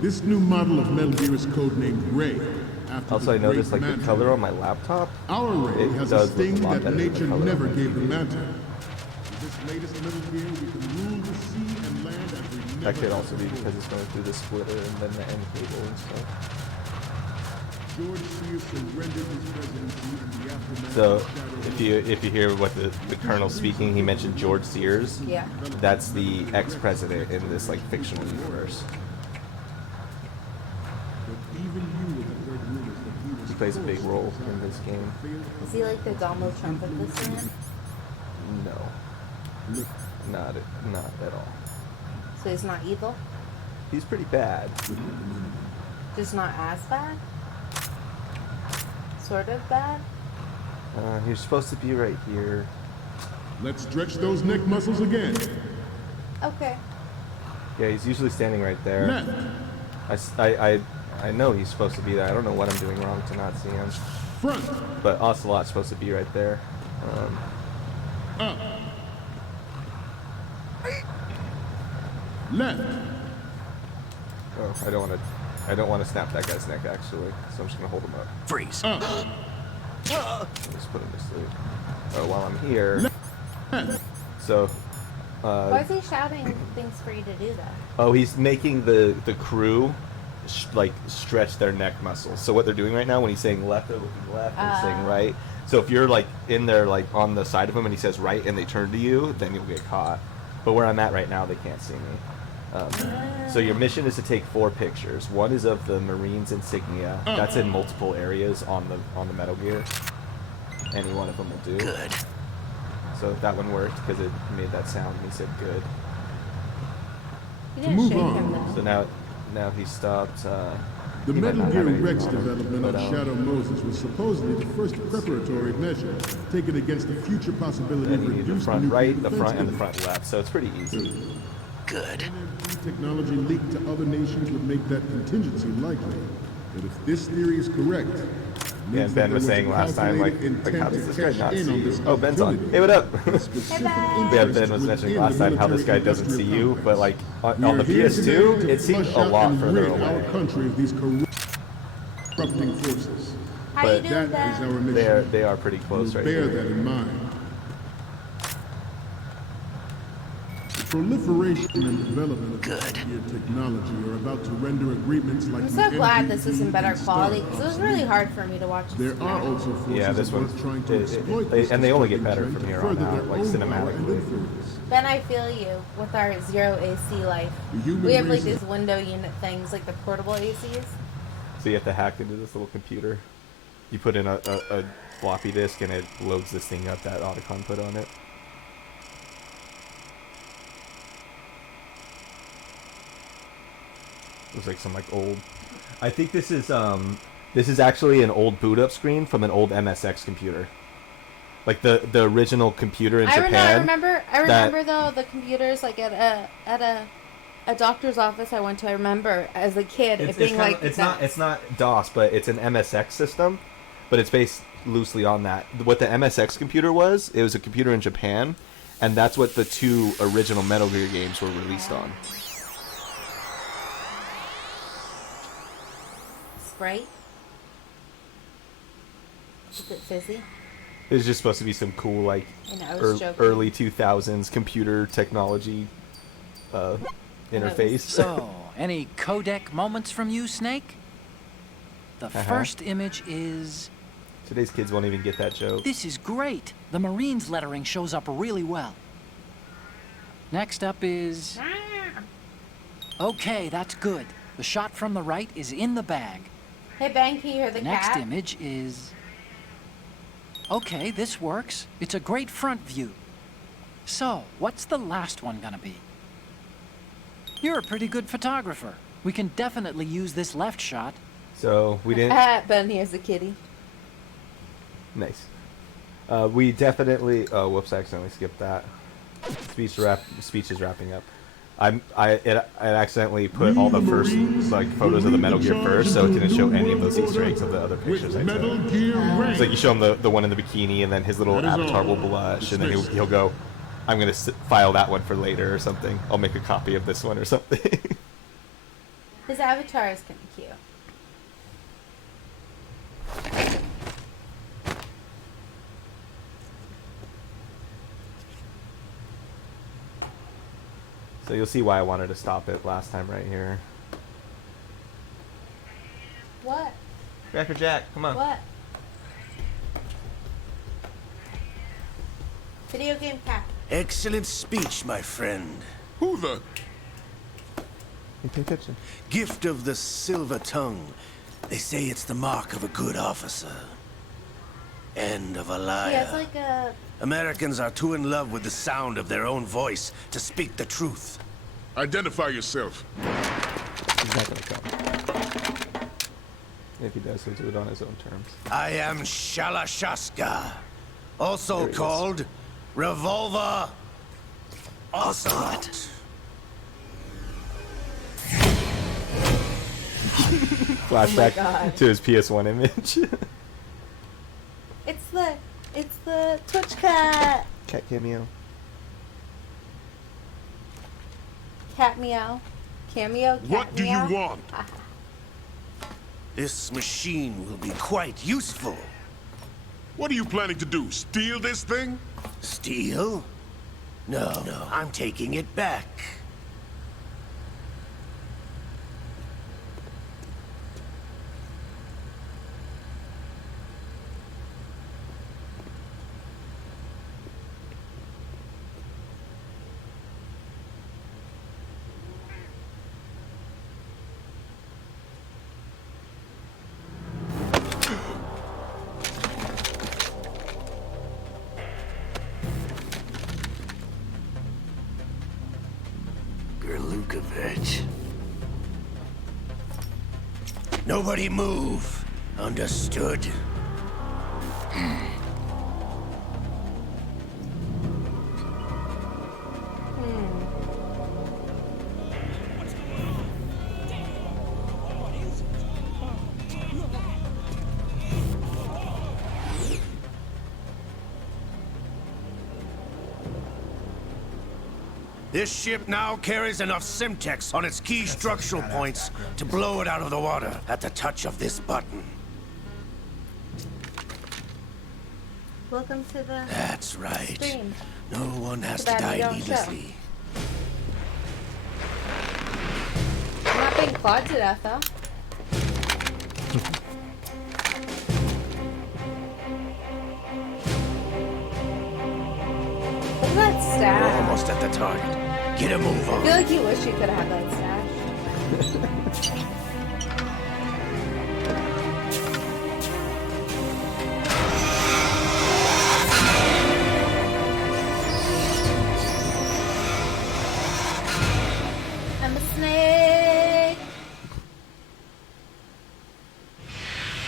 This new model of Metal Gear is codenamed Ray. Also, I noticed like the color on my laptop. Our Ray has a does look sting a lot that better than the nature color on never my gave the TV. Manta. With this latest Metal Gear, we can rule the sea and land as we never That could have also be before. because it's going through the splitter and then the end cable and stuff. George Sears surrendered his presidency in the aftermath So, of Shadow if you hear what the colonel speaking, he mentioned George Sears. Yeah. That's the ex-president in this like fictional universe. But even you would have heard rumors that he was He plays a big role in this game. Is he like the Donald Trump of this land? No, not at all. So he's not evil? He's pretty bad. Just not as bad? Sort of bad? He's supposed to be right here. Let's stretch those neck muscles again. Okay. Yeah, he's usually standing right there. Left, I know he's supposed to be there. I don't know what I'm doing wrong to not see him. front, But Ocelot's supposed to be right there. up, left, Oh, I don't want to snap that guy's neck actually. So I'm just gonna hold him up. Freeze. up, Just put him to sleep. Oh, while I'm here. left. So, Why is he shouting things for you to do that? oh, he's making the crew like stretch their neck muscles. So what they're doing right now, when he's saying left, they're looking left, and saying right. So if you're like in there, like on the side of him, and he says right, and they turn to you, then you'll get caught. But where I'm at right now, they can't see me. So your mission is to take 4 pictures. One is of the Marines insignia. That's in multiple areas on the Metal Gear. Any one of them will do. Good. So that one worked because it made that sound and he said good. You didn't move shake on. him though. So now he stopped. The he might Metal not Gear have anything Rex on him, development but, of Shadow Moses was supposedly the first preparatory measure taken against the future possibility Then of you need the reduced front nuclear right, the front, and the defense. front left. So it's pretty easy. Good. Technology leaked to other nations would make that contingency likely. But if this theory is correct, it Yeah, means and that Ben there was a saying last time, like calculated how does intent this to guy not cash in see on you? this Oh, Ben's on. opportunity. Hey, what up? Specific Ben. Yeah, interests Ben was mentioning within last the time how this guy doesn't see military-industrial you, but like complex. on the We are here today PS2, to it seemed flush a out lot and further rid away. our country of these corrupting forces. How But you That doing, is our Ben? mission. They are pretty close We'll right bear here. that in mind. The proliferation and development of Good. nuclear technology are about to render agreements like I'm the so glad NPT this is in better and quality START because it was really obsolete. hard for me to watch this. There are also forces Yeah, this at one's work trying to exploit this and they only get destructive better trend from to here on further out, their like own power and cinematically. influence. Ben, I feel you with our zero AC life. The human We have like race is- these window unit things, like the portable ACs. So you have to hack into this little computer. You put in a floppy disk and it loads this thing up that Otacon put on it. Looks like some like old. I think this is actually an old boot up screen from an old MSX computer. Like the original computer in Japan. I remember though the computers like at a doctor's office I went to. I remember as a kid it being like it's that. not DOS, but it's an MSX system, but it's based loosely on that. What the MSX computer was, it was a computer in Japan, and that's what the 2 original Metal Gear games were released on. Sprite. Is it fizzy? It was just supposed to be some cool like I know, I was joking. early 2000s computer technology interface. So, any codec moments from you, Snake? The first image is... Today's kids won't even get that joke. This is great. The Marines lettering shows up really well. Next up is... Okay, that's good. The shot from the right is in the bag. Hey Ben, can you hear the Next cat? image is... Okay, this works. It's a great front view. So, what's the last one gonna be? You're a pretty good photographer. We can definitely use this left shot. So we didn't. Ben, here's the kitty. Nice. We definitely. Oh, whoops! I accidentally skipped that. Speech is wrapping up. I accidentally put all the first like photos of the Metal Gear first, so it didn't show any of those Easter eggs of the other pictures I Metal took. Gear It's like you Rex. show him the one in the bikini, and then his little That is avatar all. will blush, and then Dismissed. he'll go, "I'm gonna file that one for later or something. I'll make a copy of this one or something." His avatar is kind of cute. So you'll see why I wanted to stop it last time right here. What? Cracker Jack, come on. What? Video game cat. Excellent speech, my friend. Who the? Hey, pay attention. Gift of the silver tongue. They say it's the mark of a good officer. And of a liar. He has like a... Americans are too in love with the sound of their own voice to speak the truth. Identify yourself. He's not gonna come. If he does, he'll do it on his own terms. I am Shalashaska, also There he is. called Revolver Ocelot. Flashback God. to his PS1 image. It's the Twitch cat. Cat cameo. Cat meow. Cameo. Cat What do you meow. want? This machine will be quite useful. What are you planning to do? Steal this thing? Steal? No, I'm taking it back. Gerlukovich. Nobody move. Understood? This ship now carries enough Simtex on its key structural points to blow it out of the water at the touch of this button. Welcome to the That's right. stream. No one has Too to bad you die don't needlessly. I'm not being clawed to death though. Look at that We're stash. almost at the target. Get a move I on. feel like you wish you could have had that stash. I'm a snake.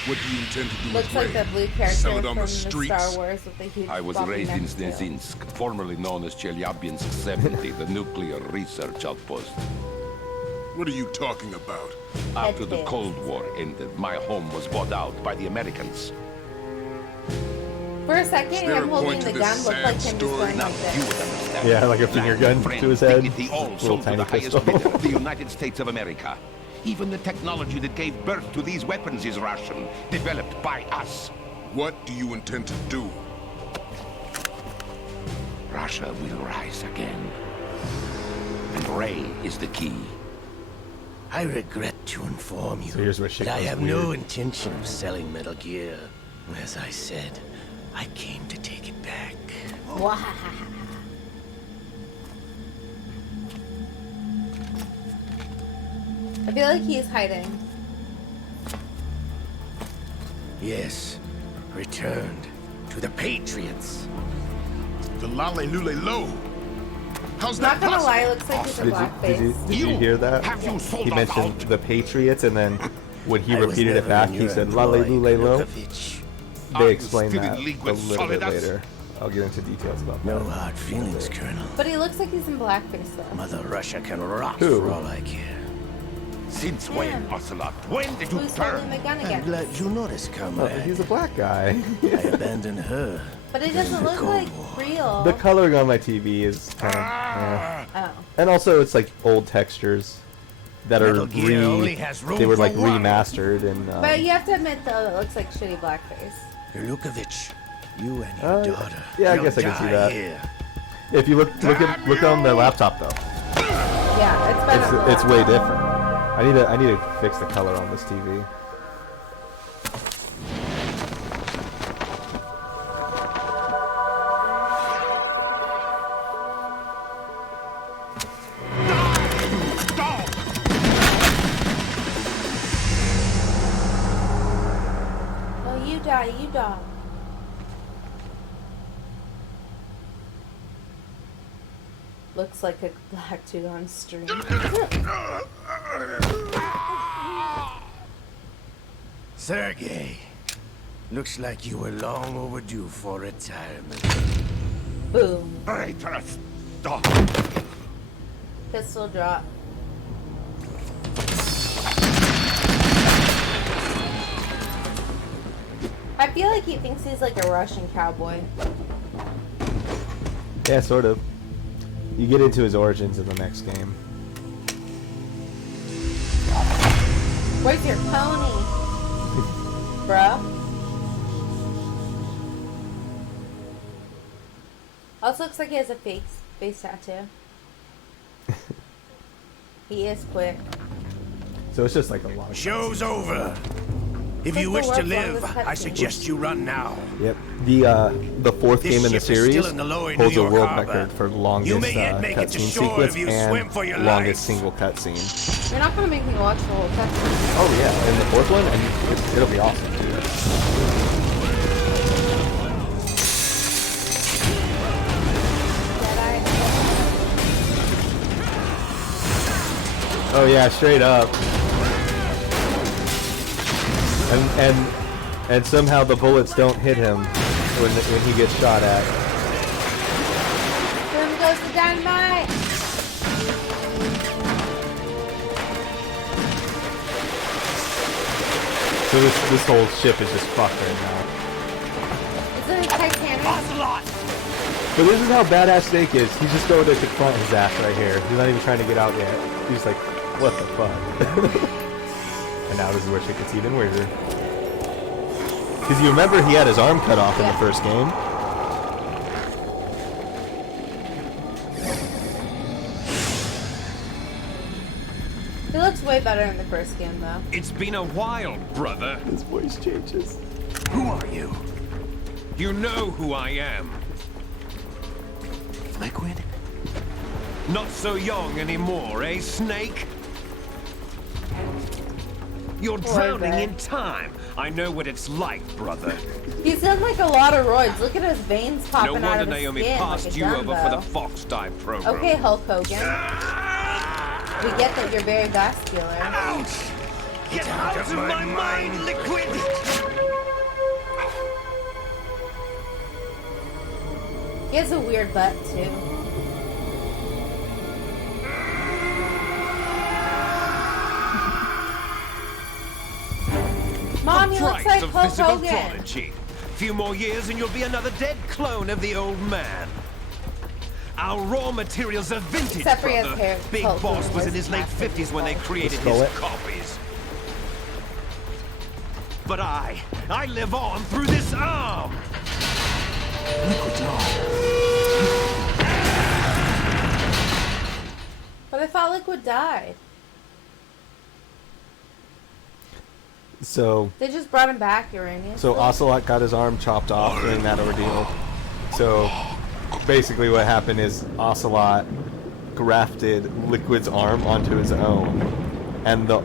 What do you intend to do Looks with like the Ray? blue character Sell it from on the the streets? Star Wars with the huge I was floppy raised in neck too. Snezinsk, formerly known as Chelyabinsk 70, the nuclear research outpost. What are you talking about? After the Headband. Cold War ended, my home was bought out by the Americans. For a second, there him a holding point the to gun this looked like sad him just story? going Now like you this. would understand. Yeah, like a finger Land, gun friend, to his head. dignity, all Little sold to tiny the highest pistol. bidder, the United States of America. Even the technology that gave birth to these weapons is Russian, developed by us. What do you intend to do? Russia will rise again. And Ray is the key. I regret to inform you So here's where shit that I goes have no weird. intention of selling Metal Gear. As I said, I came to take it back. Wow. I feel like he's hiding. Yes, returned to the Patriots. The Lale Lule Lo. How's Not that gonna possible? lie, it looks like he's a blackface. Did you hear that? Have you sold He us mentioned out? the Patriots, and then when he I was repeated it never back, in he your said employ, "La lule lo." Gerlukovich. Are They you explained still in that league a with little bit Solidas? later. I'll get into details about No that. hard feelings, Colonel. But he looks like he's in blackface though. Mother Russia can rock Who? for all I care. Since when, Him. Ocelot? When did you Who's holding the turn? gun I'm again? glad you noticed, Oh, comrade. he's a black guy. I abandoned her. But it doesn't look Cold like War. real. The coloring on my TV is kind of, Oh. and also it's like old textures. that are Metal Gear only has room they were for like one. remastered and. But you have to admit though, it looks like shitty blackface. Lukovich, you and your daughter. Yeah, I you'll guess I can see die that. Here. If you look on the laptop though, Yeah, it's better. it's way different. I need to fix the color on this TV. Well, you die, you die. Looks like a black dude on stream. Sergey, looks like you were long overdue for retirement. Boom. Traitorous dog. Pistol drop. I feel like he thinks he's like a Russian cowboy. Yeah, sort of. You get into his origins in the next game. Where's your pony? Bruh. Also looks like he has a face tattoo. He is quick. So it's just like a lot of Show's over. If Like you the wish to world's live, longest I cutscene. suggest you run now. Yep. The fourth This game in the ship is series still in the lower New holds a York world harbor. record for You longest may yet make it to cutscene shore sequence if you swim for your and longest life. single cutscene. You're not gonna make me watch the whole cutscene. Oh yeah, and the fourth one, and it'll be awesome too. Oh yeah, straight up. And somehow the bullets don't hit him when he gets shot at. Boom goes the dynamite. So this whole ship is just fucked right now. Is it a Titanic? But this is how badass Snake is. He's just going to confront his ass right here. He's not even trying to get out yet. He's like, what the fuck? And now this is where shit gets even weirder. Because you remember he had his arm cut off in the first game. He looks way better in the first game though. It's been a while, brother. His voice changes. Who are you? You know who I am. Liquid? Not so young anymore, eh, Snake? You're drowning guy. in time. I know what it's like, brother. He's done like a lot of roids. Look at his veins No popping out wonder of his Naomi skin passed like a you over for the Dumbo. Fox dive program. Okay, Hulk Hogan. We get that you're very vascular. Ouch! Get out of my mind, Liquid! He has a weird butt too. Mom, he looks like of Hulk physical Hogan. prodigy. Few more years and you'll be another dead clone of the old man. Our raw materials are vintage, Except for he has brother. hair. Big Hulk Boss Hogan was in was his late massive 50s when they Hulk. created Let's his go it. copies. But I live on through this arm. But I thought Liquid died. So They just brought him back, Uranius. So Ocelot got his arm chopped off during that ordeal. So basically what happened is Ocelot grafted Liquid's arm onto his own. And the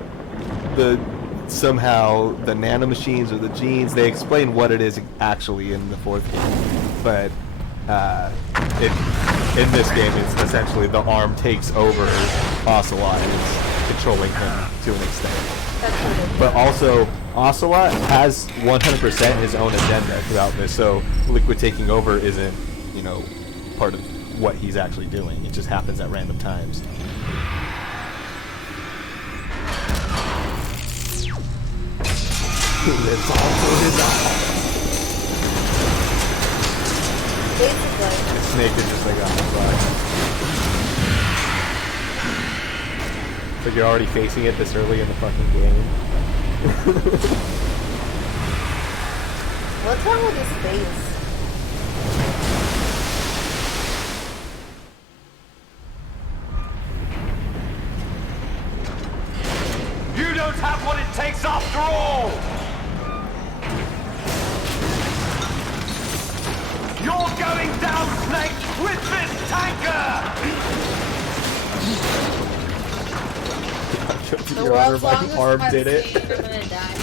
somehow the nanomachines or the genes, they explain what it is actually in the fourth game. But in this game, it's essentially the arm takes over Ocelot and is controlling him to an extent. That's what it is. But also, Ocelot has 100% his own agenda throughout this, so Liquid taking over isn't, part of what he's actually doing. It just happens at random times. He lives on through his eyes. Basically. Snake is just like, oh, fuck. So you're already facing it this early in the fucking game. What's wrong with his face? You don't have what it takes after all! You're going down, Snake, with this tanker! The Your Honor, world's my longest arm did it. cutscene, I'm gonna die.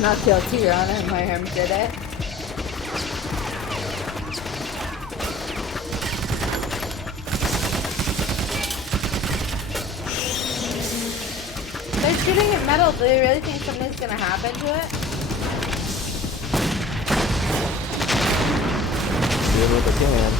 Not guilty, Your Honor. My arm did it. They're shooting at metal. Do they really think something's gonna happen to it? Doing what they can.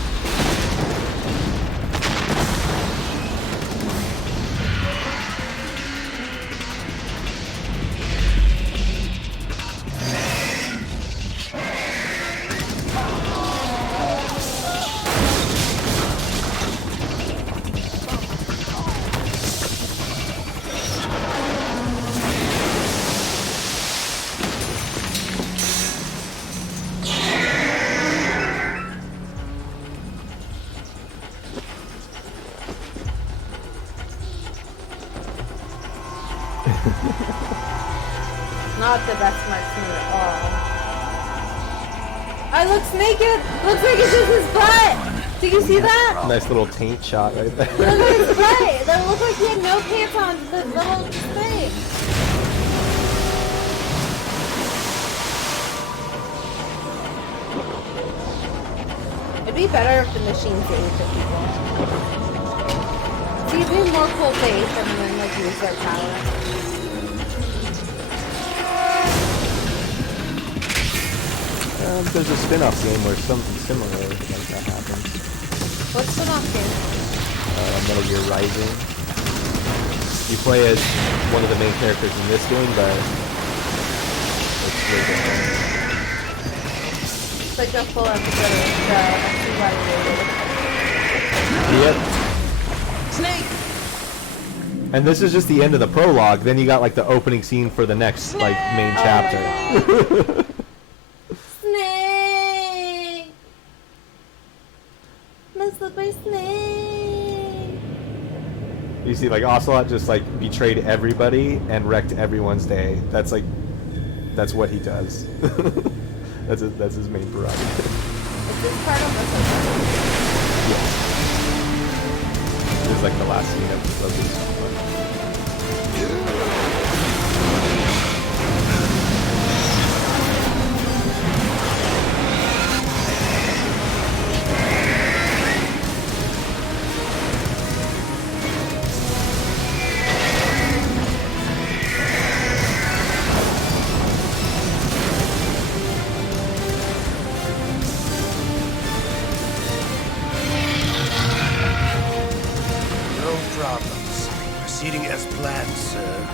Not the best marksman at all. I looks naked! Looks like it's just his butt! Did you see that? Nice little taint shot right there. Look at his butt! That looked like he had no pants on the little thing. It'd be better if the machines ate the people. So you do more cool face and then like use their power. There's a spin-off game where something similar like that happens. What's spin-off game? Metal Gear Rising. You play as one of the main characters in this game, but it's way different. It's like a full episode of XY related. Yep. Snake! And this is just the end of the prologue. Then you got like the opening scene for the next like main chapter. Snake! My slippery snake! You see, like Ocelot just like betrayed everybody and wrecked everyone's day. That's what he does. that's his main prerogative. Is this part of the Yeah. This is like the last scene of this one. No problems. Proceeding as planned, sir.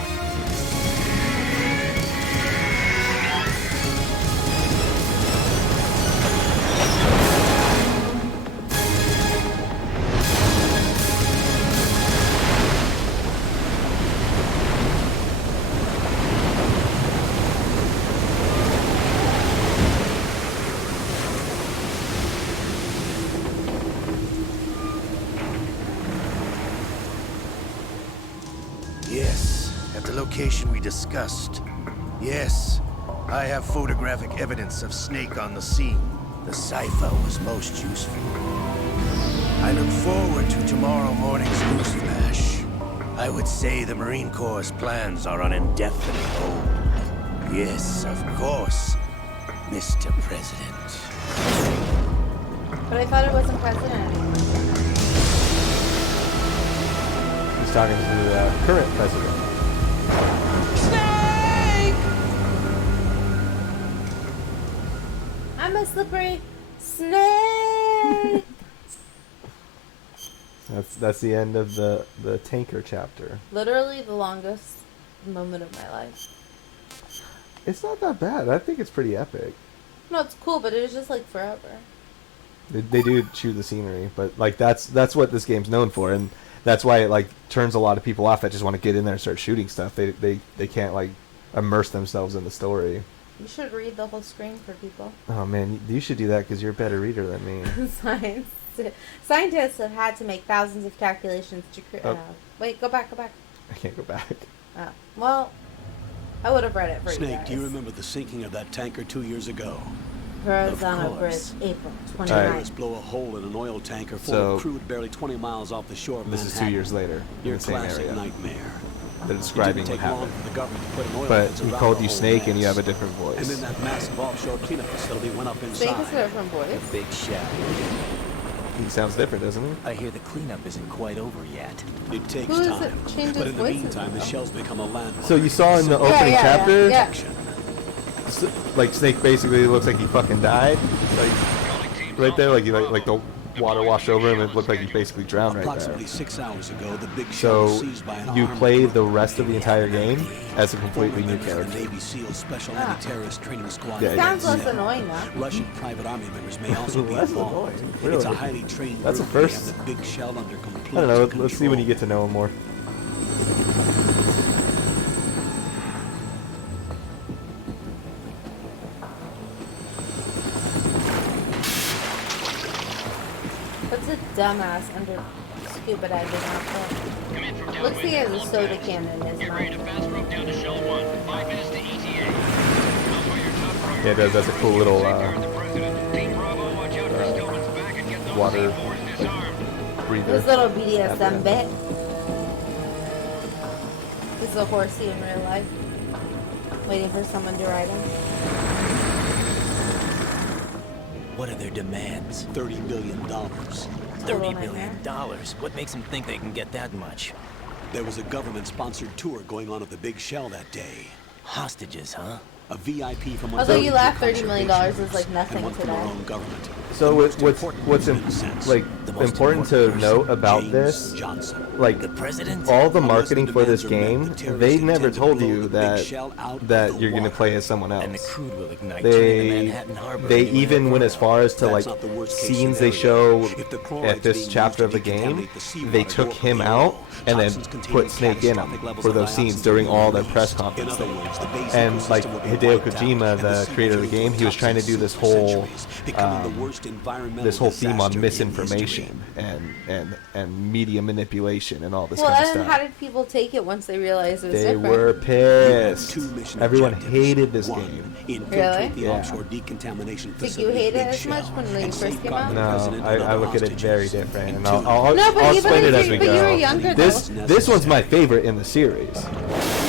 Yes, at the location we discussed. Yes, I have photographic evidence of Snake on the scene. The cipher was most useful. I look forward to tomorrow morning's news flash. I would say the Marine Corps' plans are on indefinite hold. Yes, of course, Mr. President. But I thought it wasn't president anymore. He's talking to the current president. Snake! I'm a slippery snake! That's the end of the tanker chapter. Literally the longest moment of my life. It's not that bad. I think it's pretty epic. No, it's cool, but it was just like forever. They do chew the scenery, but like that's what this game's known for, and that's why it like turns a lot of people off that just want to get in there and start shooting stuff. They can't like immerse themselves in the story. You should read the whole screen for people. Oh man, you should do that because you're a better reader than me. Scientists have had to make thousands of calculations to wait, go back. I can't go back. Oh, well, I would have read it for you Snake, guys. do you remember the sinking of that tanker 2 years ago? Verrazano Of Bridge, course. April Alright. 29th. Terrorists blow a hole in an oil tanker full So- of crude barely 20 miles off the shore of This Manhattan. is 2 years later in Your the same classic area. nightmare. They're It describing didn't what take long happened. for the government to put an oil But fence he around called the you whole Snake, and you mess. have a different voice. And then that massive offshore cleanup facility went up Snake is inside. a different voice. Big shell. He sounds different, doesn't he? I hear the cleanup isn't quite over yet. It takes Who is it time. changing But in the voices meantime, the now? shells become a landmark. So you saw in the Symbol of opening chapter, yeah. like Snake basically looks like he fucking died, like right there, like he like the water washed over him. It looked like he basically drowned right Approximately there. 6 hours ago, the big shell was So seized by an you armed play group. the rest of the entire game as a completely Former new members of the character. Navy SEALs Special Ah. Anti-Terrorist Training Squad. Yeah, Sounds yeah. less annoying though. Russian private army members may also be Less involved. annoying, It's a really? highly trained That's a group. They have first. the big shell under complete I don't know. control. Let's see when you get to know him more. What's a dumbass under stupid idea outfit? Looks like he has a soda can in his mouth. Yeah, it does. That's a cool little water breather. This little BDSM bit. This is a horsey in real life. Waiting for someone to ride him. What are their demands? $30 billion. Total $30 nightmare. billion. What makes them think they can get that much? There was a government-sponsored tour going on at the big shell that day. Hostages, huh? A VIP from one Although of the you major laugh, $30 million conservation is like groups nothing and one from our today. own government. So The most what's important what's person in a sense. like The most important to important note person. about James this, Johnson. like The president? all the Unless marketing the for this demands are met, game, the terrorists they intend never to told blow you the big shell out of that the you're gonna water. play as someone else. And the crude will ignite, turning the They Manhattan Harbor they into an even went airport. as far as to like That's not the worst case scenes they scenario. show If the chloride's at this being chapter of used the to game. decontaminate the seawater, They go took up him the out oil. and then Toxins containing put Snake in catastrophic him levels for of those scenes dioxin during all the released. press In conference other thing. words, the base And like ecosystem will be Hideo wiped out, Kojima, and the sea creator of the will game, he was trying to do this for whole centuries, becoming the worst environmental this whole theme on disaster in misinformation and media manipulation and all this Well, kind of and stuff. how did people take it once they realized it was They different? were pissed. Two mission Everyone objectives. hated this One, game. infiltrate the Yeah. offshore decontamination Did you facility, hate it Big as much Shell, when you and first came safeguard out? the No, president and I other look at it very hostages. different, And and two, No, but I'll even explain it if as you- we but you go. were younger, this though. this one's my favorite in the series,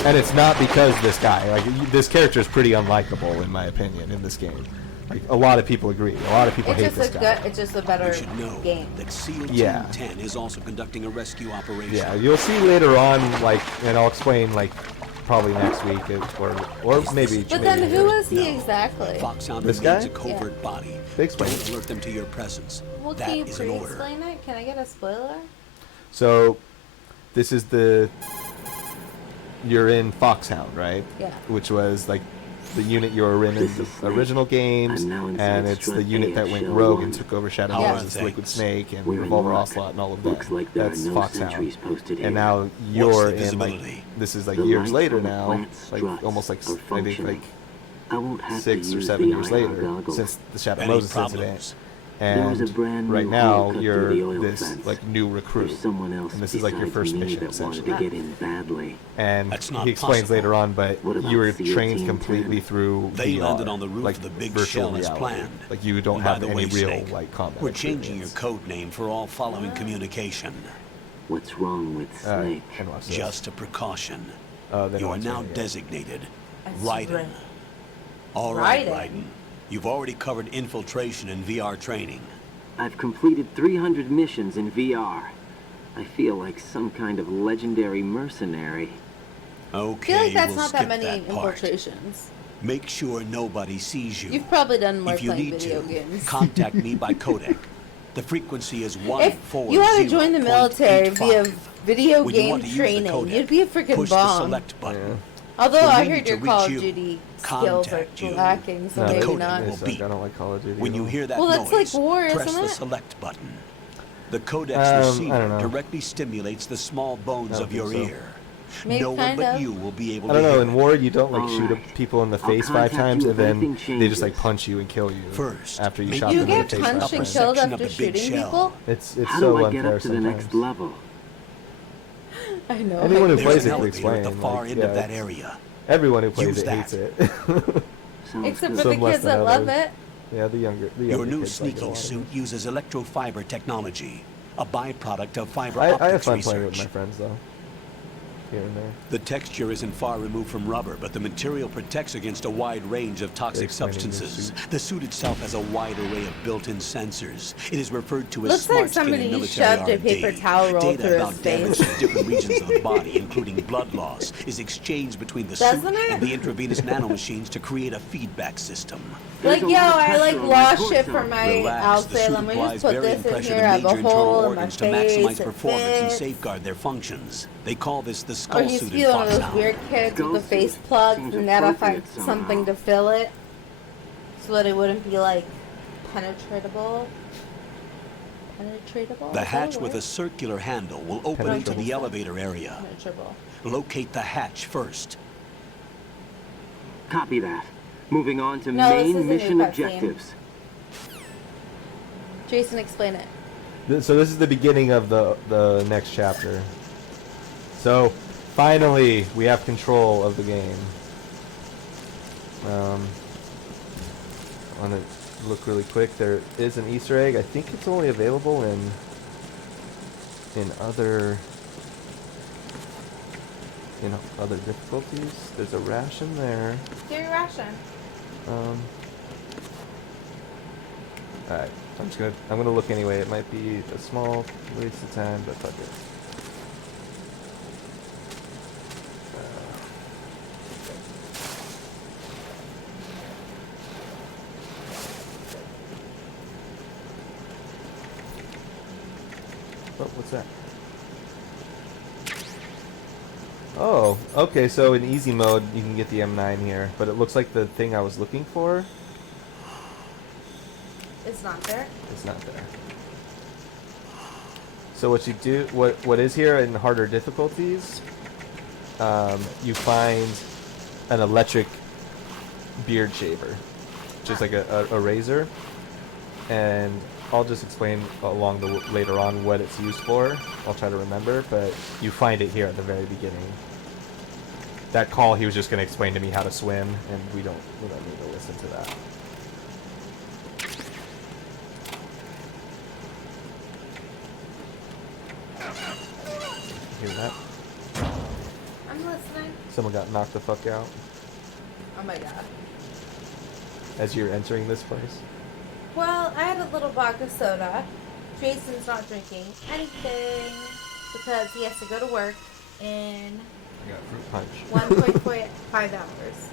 and it's not because this guy. Like this character is pretty unlikable in my opinion in this game. Like a lot of people agree. A lot of people It's hate just this a guy. good. It's just a better You should know game. that SEAL Team Yeah. 10 is also conducting a rescue operation. Yeah, you'll see later on, like, and I'll explain like probably next week or maybe. But maybe then who later. is he exactly? Foxhound This remains guy? a covert body. They explain Don't it. alert them to your presence. Well, That can you is an order. pre-explain it? Can I get a spoiler? So, this is you're in Foxhound, right? Yeah. Which was like the unit you were in the original games, and it's the unit that went rogue and took over Shadow Yeah. Moses, Liquid Snake, and We're in Revolver luck. Ocelot, and all of that. Looks like there That's are no Foxhound. sentries posted here. And now What's you're the in like visibility? this is like The years lights later on the now, plant like struts almost like are I think functioning. like I won't have 6 to or use 7 the years IR later goggles. since the Shadow Any Moses problems? incident. There was And a brand new right hole now cut you're through the oil this fence. like new recruit, There's someone else and this is like your besides first me mission that wanted essentially. to get in badly. And That's not he explains possible. later on, but What about you were SEAL trained Team completely 10? through They VR, landed on the roof like of the big virtual shell as reality. planned. Like you don't And by have the any way, real Snake, like combat. We're changing your experience. code name for all following communication. What's wrong with Snake? And watch this. Just a precaution. Then You are watch now it. designated As Raiden. Raiden. All right, Raiden. Raiden. You've already covered infiltration and VR training. I've completed 300 missions in VR. I feel like some kind of legendary mercenary. I Okay, feel like that's we'll not skip that many part. infiltrations. Make sure nobody sees you. You've probably done more If you playing need video to, games. contact me by codec. The frequency is 140.85. If you had to join the military via video When you game want to use the training, codec, you'd be a freaking push the bomb. select button. Although When I we heard need your to Call of reach you, Duty skills are contact you. lacking, so No, maybe code not. will I beep. don't like Call of Duty. When at you all. hear that Well, that's like noise, war, press isn't the it? select button. The codex I don't receiver know. directly stimulates the small bones I don't of your think so. ear. Maybe No one kind but of. you will be able I to don't know. hear In it. war, you don't like shoot Alright. people in the I'll face 5 contact times, you and if then anything they just like changes. punch you and kill you. First, after you make shot You them in get the face punched five and times. killed section of after the big shooting shell. people? It's How so do I get unfair up to the sometimes. next level? I know. Anyone who There's plays an it can elevator explain. at the far like, end yeah, of that it's- area. Everyone who plays Use it that. hates it. Sounds Except good. for the Some less kids than that love others. it. Yeah, the younger Your new kids like it a sneaking lot. suit uses electrofiber technology, a byproduct of fiber I have optics fun playing with my research. friends though. Here and there. The texture isn't far removed from rubber, but the material protects against a wide range of toxic Explaining the substances. suit. The suit itself has a wide array of built-in sensors. It is referred to as Looks smart like skin in somebody military shoved a R&D. paper towel roll Data through his about damage face. to different regions of the body, including blood loss, is exchanged between the Doesn't suit it? and the intravenous nanomachines to create a feedback system. Like, There's a yo, lot of I like pressure on my lost shit torso. from my Relax. The outfit. suit Let me applies just put varying this in pressure here. to I have a major internal hole in my organs to face. maximize It performance and fits. safeguard their functions. They call this the Or skull he's suit in feeling one of those Foxhound. weird kids with the Skull face suit plugs seems and that'll find appropriate something somehow. to fill it. So that it wouldn't be like penetratable. Penetratable? The Is that hatch with word? a circular handle will open into the elevator area. Penetrable. Locate the hatch first. Copy that. Moving on to No, this is a main new mission cutscene. objectives. Jason, explain it. So this is the beginning of the next chapter. So finally, we have control of the game. I want to look really quick. There is an Easter egg. I think it's only available in other difficulties. There's a ration there. Get your ration. Alright, I'm gonna look anyway. It might be a small waste of time, but fuck it. Oh, what's that? Oh, okay, so in easy mode you can get the M9 here, but it looks like the thing I was looking for It's not there. is not there. So what you do, what is here in harder difficulties, you find an electric beard shaver, just like a razor, and I'll just explain later on what it's used for. I'll try to remember, but you find it here at the very beginning. That call, he was just going to explain to me how to swim, and we don't need to listen to that. Hear that? I'm listening. Someone got knocked the fuck out Oh my god. as you're entering this place. Well, I had a little vodka soda. Jason's not drinking anything because he has to go to work in I got fruit punch. 1.5 hours.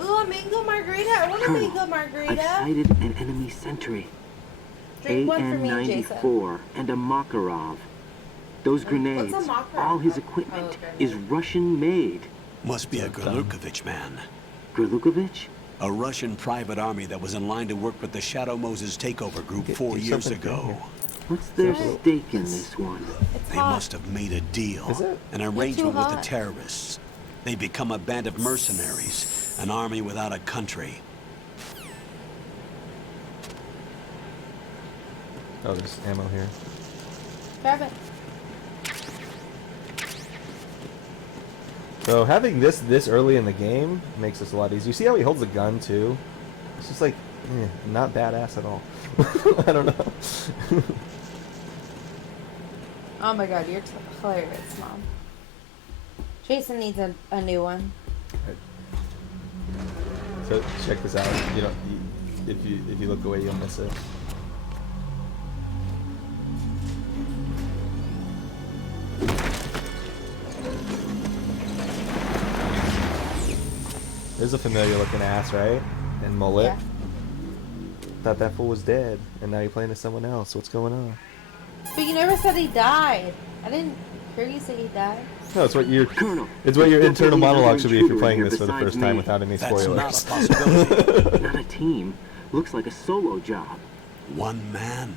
Ooh, a mango margarita. I want a Colonel, mango I've margarita. sighted an enemy sentry. Drink one for me, Jason. AN-94 and a Makarov. Those grenades, What's a Makarov? all his equipment, Oh, okay. is Russian-made. Must be a Gurlukovich man. Gurlukovich? A Russian private army that was in line to work with the Shadow Moses takeover group 4 do years something ago. here. What's their Right. stake in this one? It's They hot. must have made a deal. Is it? An arrangement with the hot. terrorists. They become a band of mercenaries. An army without a country. Oh, there's ammo here. Grab it. So having this early in the game makes this a lot easier. You see how he holds the gun too? It's just like, not badass at all. I don't know. Oh my god, you're hilarious, Mom. Jason needs a new one. So check this out. You know, if you look away, you'll miss it. There's a familiar looking ass, right? And mullet. Yeah. Thought that fool was dead, and now you're playing as someone else. What's going on? But you never said he died. I didn't hear you say he died. No, it's what your Colonel, it's what your there's internal definitely monologue another should be if you're intruder playing here this for the besides first time me. without any That's spoilers. not a possibility. Not a team. Looks like a solo job. One man.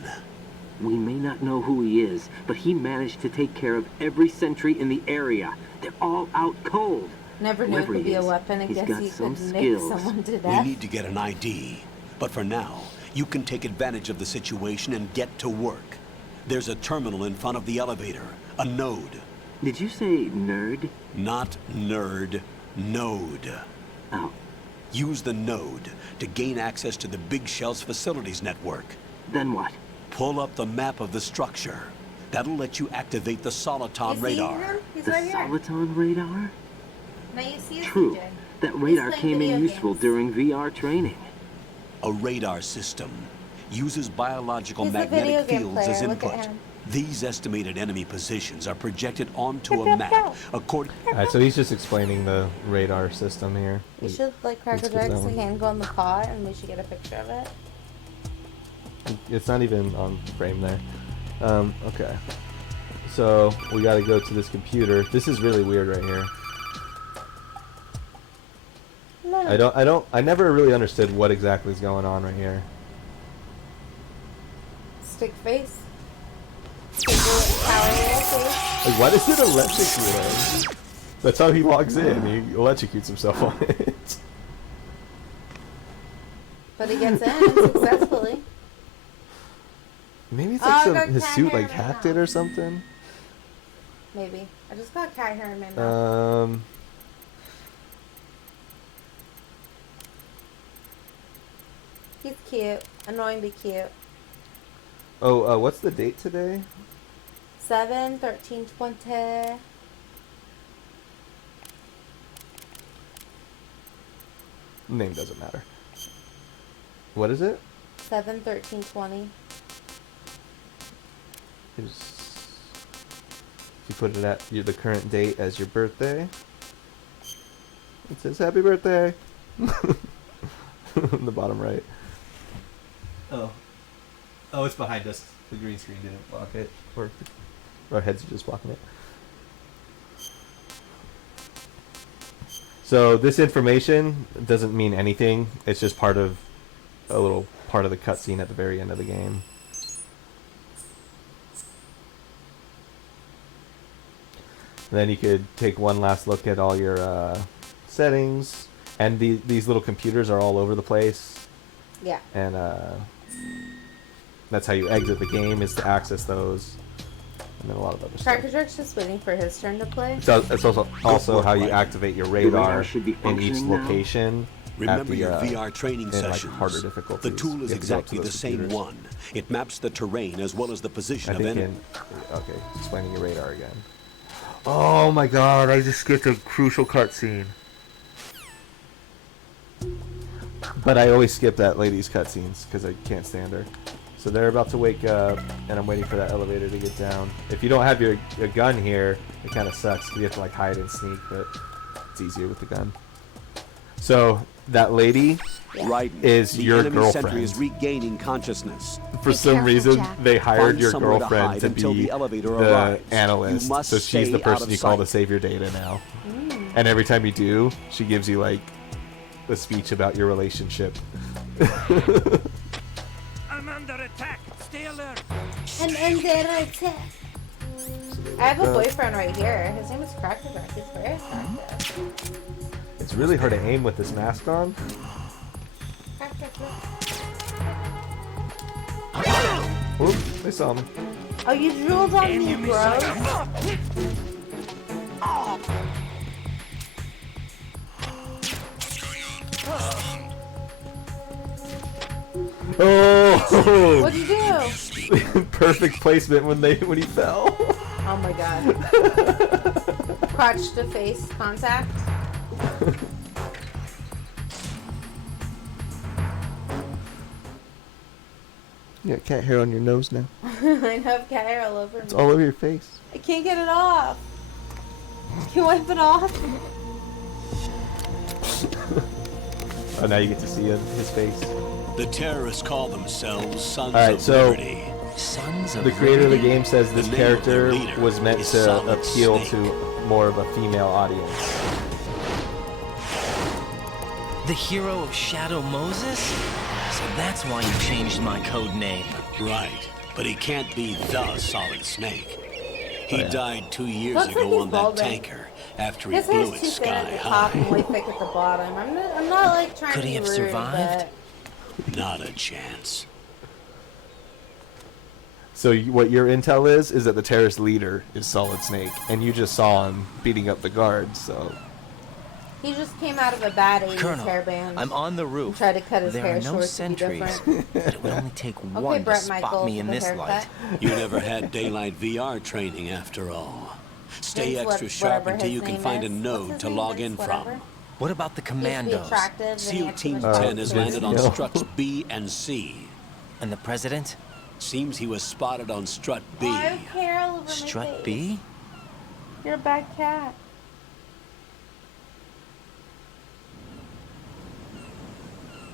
We may not know who he is, but he managed to take care of every sentry in the area. They're all out cold. Never knew it Whoever could he be a is, weapon. I he's guess got you some could make skills. someone to We death. need to get an ID. But for now, you can take advantage of the situation and get to work. There's a terminal in front of the elevator. A node. Did you say nerd? Not nerd. Node. Oh, Use the node to gain access to the Big Shell's facilities network. then what? Pull up the map of the structure. That'll let you activate the Soliton You see radar. him? He's The right here. Soliton radar? Now you see his True. CJ. That He's radar playing came in video useful games. during VR training. A radar system uses biological He's a magnetic video game fields as player. Look at input. him. These estimated enemy positions are projected onto Go, a go, map. go. According Alright, so he's just explaining the radar system here. You should like crack a Let's get that jerk's one. hand go on the paw and we should get a picture of it. It's not even on frame there. Okay. So we gotta go to this computer. This is really weird right here. No. I never really understood what exactly is going on right here. Stick face. Stick power face. Like, why does it electrocute him? That's how he logs in. He electrocutes himself on it. But he gets in successfully. Maybe it's Oh, like I got his cat suit hair like in my hacked mouth. it or something. Maybe. I just got cat hair in my mouth. He's cute. Annoyingly cute. Oh, what's the date today? 7/13/20. Name doesn't matter. What is it? 7/13/20. If you put it at the current date as your birthday, it says happy birthday. In the bottom right. Oh, it's behind us. The green screen didn't block it, or our heads are just blocking it. So this information doesn't mean anything. It's just part of a little part of the cutscene at the very end of the game. And then you could take one last look at all your settings, and these little computers are all over the place. Yeah. And that's how you exit the game, is to access those, and then a lot of other stuff. Crackerjack's just waiting for his turn to play. So it's also how you activate your radar radar should be in each functioning now. location. Remember at the, your VR training in, like, sessions. harder difficulties. The tool You is have to go up to exactly the those same computers. one. It maps the terrain as well as the position I of think enemy. okay, explaining your radar again. Oh my god, I just skipped a crucial cutscene. But I always skip that lady's cutscenes because I can't stand her. So they're about to wake up, and I'm waiting for that elevator to get down. If you don't have your gun here, it kind of sucks because you have to like hide and sneak, but it's easier with the gun. So that lady Right. is the your enemy sentry is girlfriend. regaining consciousness. For Be some careful, reason, Jack. they hired Find your somewhere to girlfriend hide to until be the elevator the arrives. analyst. You must So she's the stay out person of you call to sight. save your data now. And every time you do, she gives you like a speech about your relationship. I'm under attack. Stay alert. And then I have a boyfriend right here. His name is Crackerjack. He's very attractive. It's really hard to aim with this mask on. Crackerjack. Oop, they saw me. Oh, you drooled on me, bro. Oh! What'd you do? Perfect placement when he fell. Oh my god. Crotch to face contact. You got cat hair on your nose now. I have cat hair all over me. It's all over your face. I can't get it off. Can you wipe it off? Oh, now you get to see his face. The terrorists call themselves Sons Alright, of so- Liberty. Sons of The creator of the Liberty? game says this The name of their character leader was meant is to Solid appeal Snake. to more of a female audience. The hero of Shadow Moses? So that's why you changed my code name. Right, but he can't be the Solid Snake. He died 2 years Looks like ago he's on that balding. tanker after he His blew hair's it too thin at sky the top and high. way thick at the bottom. I'm not like trying Could to he be have rude, survived? but Not a chance. So what your intel is that the terrorist leader is Solid Snake, and you just saw him beating up the guards. So he just came out of a bad 80s Colonel, hairband. I'm on the roof. Tried to cut his There hair are no short sentries, to be different. but it would only take Okay, one to Brett spot Michaels me in with a this haircut. light. You never had daylight VR training after all. Stay Vince, extra sharp whatever until his you can name find a is. What's node his to name? log Vince in whatever? from. What about the He used to be commandos? attractive, and he SEAL had too Team much 10 has hair. landed on Vince struts B and C. And the president? Seems he was spotted on strut B. Oh, I have hair all over my Strut face. B? You're a bad cat.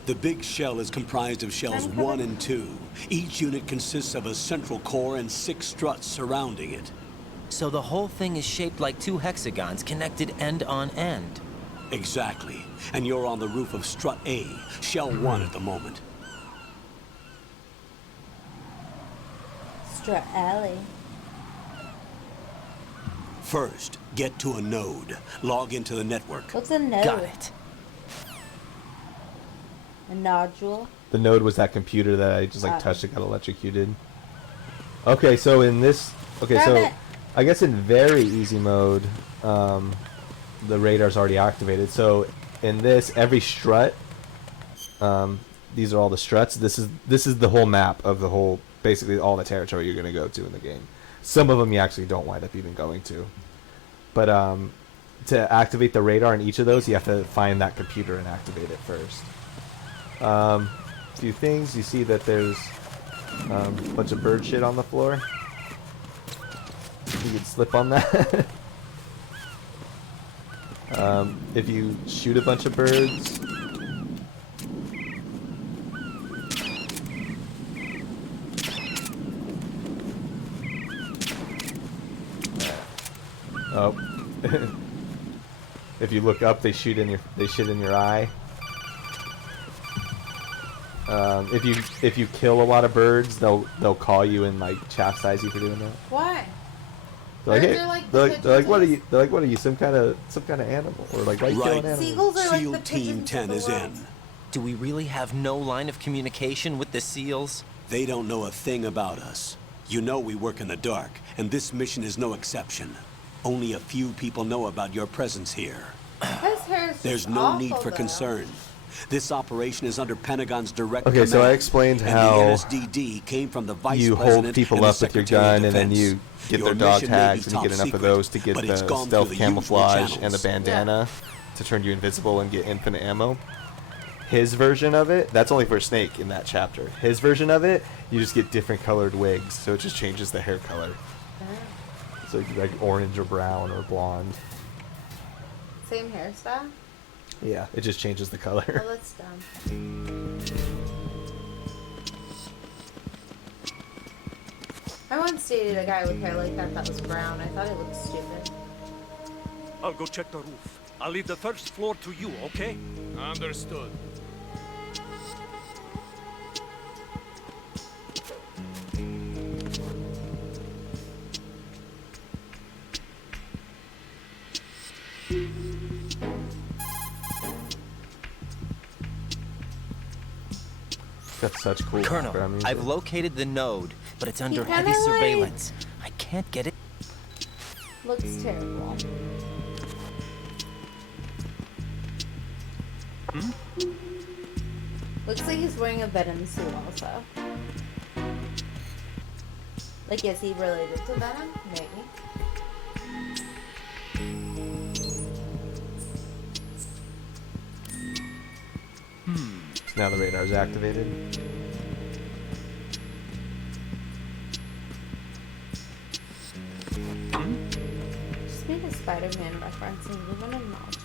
The big shell is comprised of shells I'm 1 covered. and 2. Each unit consists of a central core and 6 struts surrounding it. So the whole thing is shaped like 2 hexagons connected end on end. Exactly. And you're on the roof of strut A, shell 1 at the moment. Strut Alley. First, get to a node. Log into the network. What's a node? Got it. A nodule. the node was that computer that I just like touched and got electrocuted. Okay, so in this, Grab it. I guess in very easy mode, the radar's already activated. So in this, every strut, these are all the struts. This is the whole map of the whole, basically all the territory you're gonna go to in the game. Some of them you actually don't wind up even going to, but to activate the radar in each of those, you have to find that computer and activate it first. A few things. You see that there's a bunch of bird shit on the floor. You can slip on that. If you shoot a bunch of birds, oh, if you look up, they shit in your eye. If you kill a lot of birds, they'll call you and like chastise you for doing that. Why? They're like, Birds hey, are like they're the like, what are pigeons. you? They're like, what are you? Some kind of animal, or like, why you killing animals? Seagulls are like SEAL the Team pigeons 10 of the is world. in. Do we really have no line of communication with the SEALs? They don't know a thing about us. You know we work in the dark, and this mission is no exception. Only a few people know about your presence here. His hair is just There's no awful, need for though. concern. This operation is under Pentagon's direct Okay, so I command, explained and how the NSDD came from the Vice you President hold people and the up with your Secretary of gun, and then Defense. you get Your their dog mission may be tags, and you get top enough of secret, those to get but it's the gone through stealth the usual camouflage and the channels. bandana to turn you invisible and get infinite ammo. His version of it, that's only for Snake in that chapter. His version of it, you just get different colored wigs, so it just changes the hair color. So like orange or brown or blonde. Same hairstyle? Yeah, it just changes the color. Oh, that's dumb. I once dated a guy with hair like that was brown. I thought he looked stupid. I'll go check the roof. I'll leave the first floor to you, okay? Understood. Got such cool Colonel, background music. I've located the node, but it's under kinda heavy like- surveillance. I can't get it. Looks terrible. Looks like he's wearing a Venom suit also. Like, is he related to Venom? Maybe. So now the radar is activated. Just made a Spider-Man reference and leave him in mind.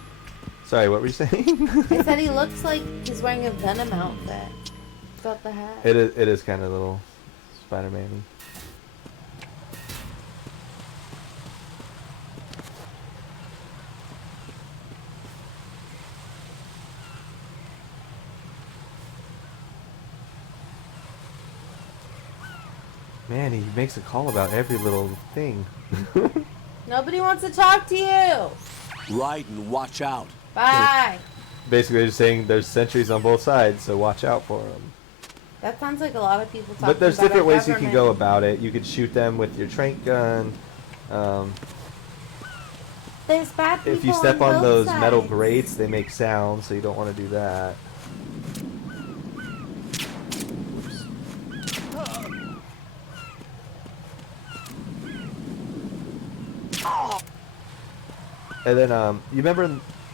Sorry, what were you saying? I said he looks like he's wearing a Venom outfit. Without the hat. It is kind of little Spider-Man-y. Man, he makes a call about every little thing. Nobody wants to talk to you. Raiden, watch out. Bye. Basically, they're just saying there's sentries on both sides, so watch out for them. That sounds like a lot of people talking But there's about different our ways you can go government. about it. You could shoot them with your trank gun. There's bad people If you step on both those sides. metal grates, they make sound, so you don't want to do that. And then, you remember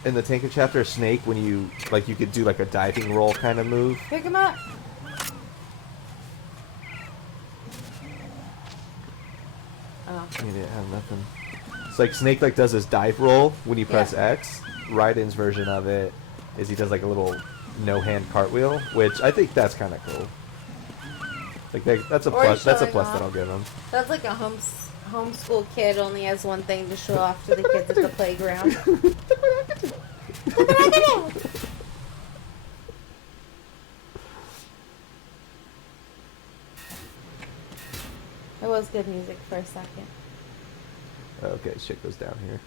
in the Tanker chapter, Snake, when you could do like a diving roll kind of move? Pick him up. Oh. You didn't have nothing. It's like Snake does his dive roll when you press X. Raiden's version of it is he does like a little no-hand cartwheel, which I think that's kind of cool. Like that's a Or plus. That's a showing plus off. that I'll give him. That's like a homeschool kid only has one thing to show off to the kids at the playground. It was good music for a second. Okay, shit goes down here.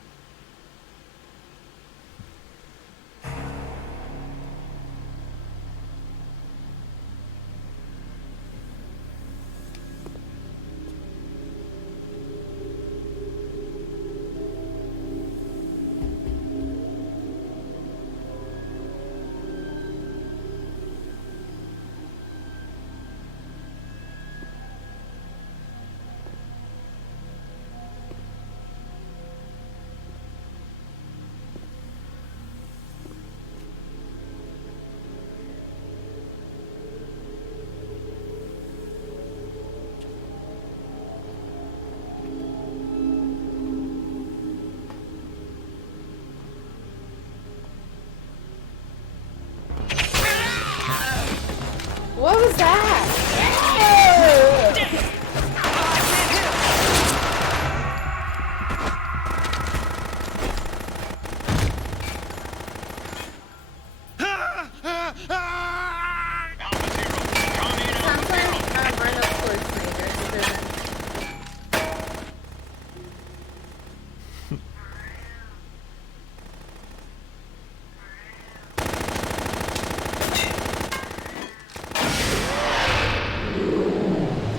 What was that? Sounds like Arnold Schwarzenegger. It doesn't.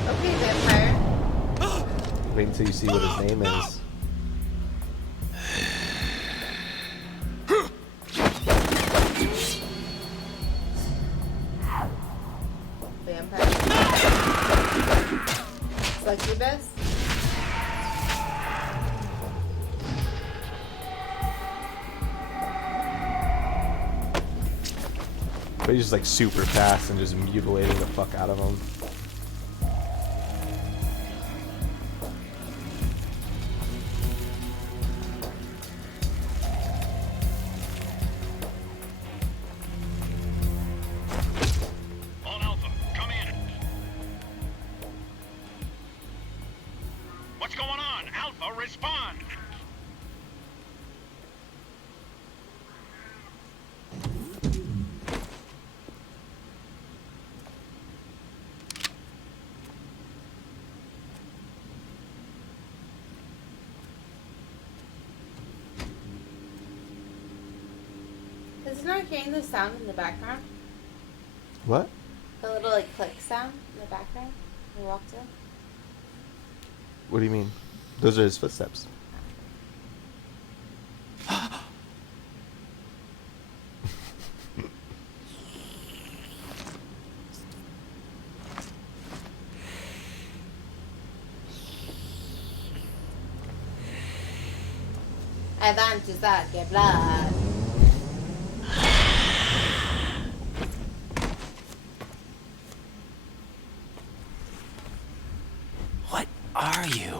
Okay, vampire. Wait until you see what his name is. Vampire. Succubus. But he's just like super fast and just mutilating the fuck out of him. On Alpha, come in. What's going on? Alpha, respond. Is it not hearing the sound in the background? What? The little like click sound in the background when you walked in? What do you mean? Those are his footsteps. Avanti, saque, blood. What are you?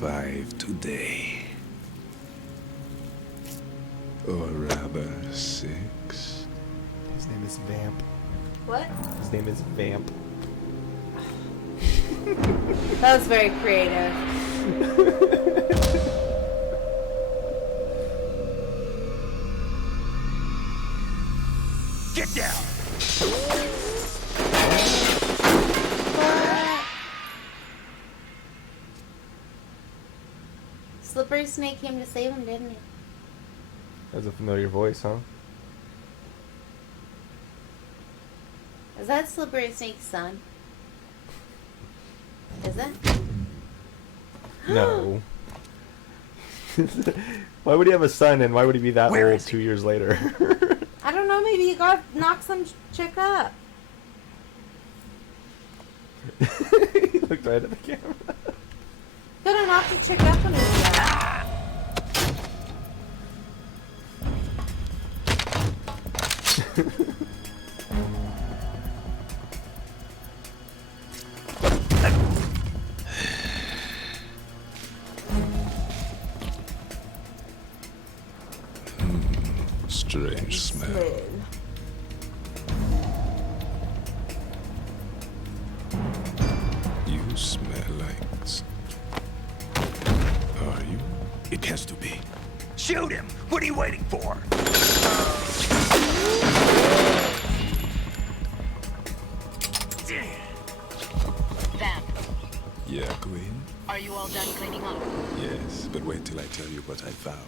Five today. Or rather, 6. His name is Vamp. What? His name is Vamp. That was very creative. Get down! Slippery Snake came to save him, didn't he? That's a familiar voice, huh? Is that Slippery Snake's son? Is it? No. Why would he have a son, and why would he be that old 2 years later? I don't know. Maybe he got knocked some chick up. He looked right at the camera. Could have knocked a chick up when he was young. Strange smell. You smell like... Are you? It has to be. Shoot him! What are you waiting for? Vamp, Yeah, Queen? are you all done cleaning up? Yes, but wait till I tell you what I found.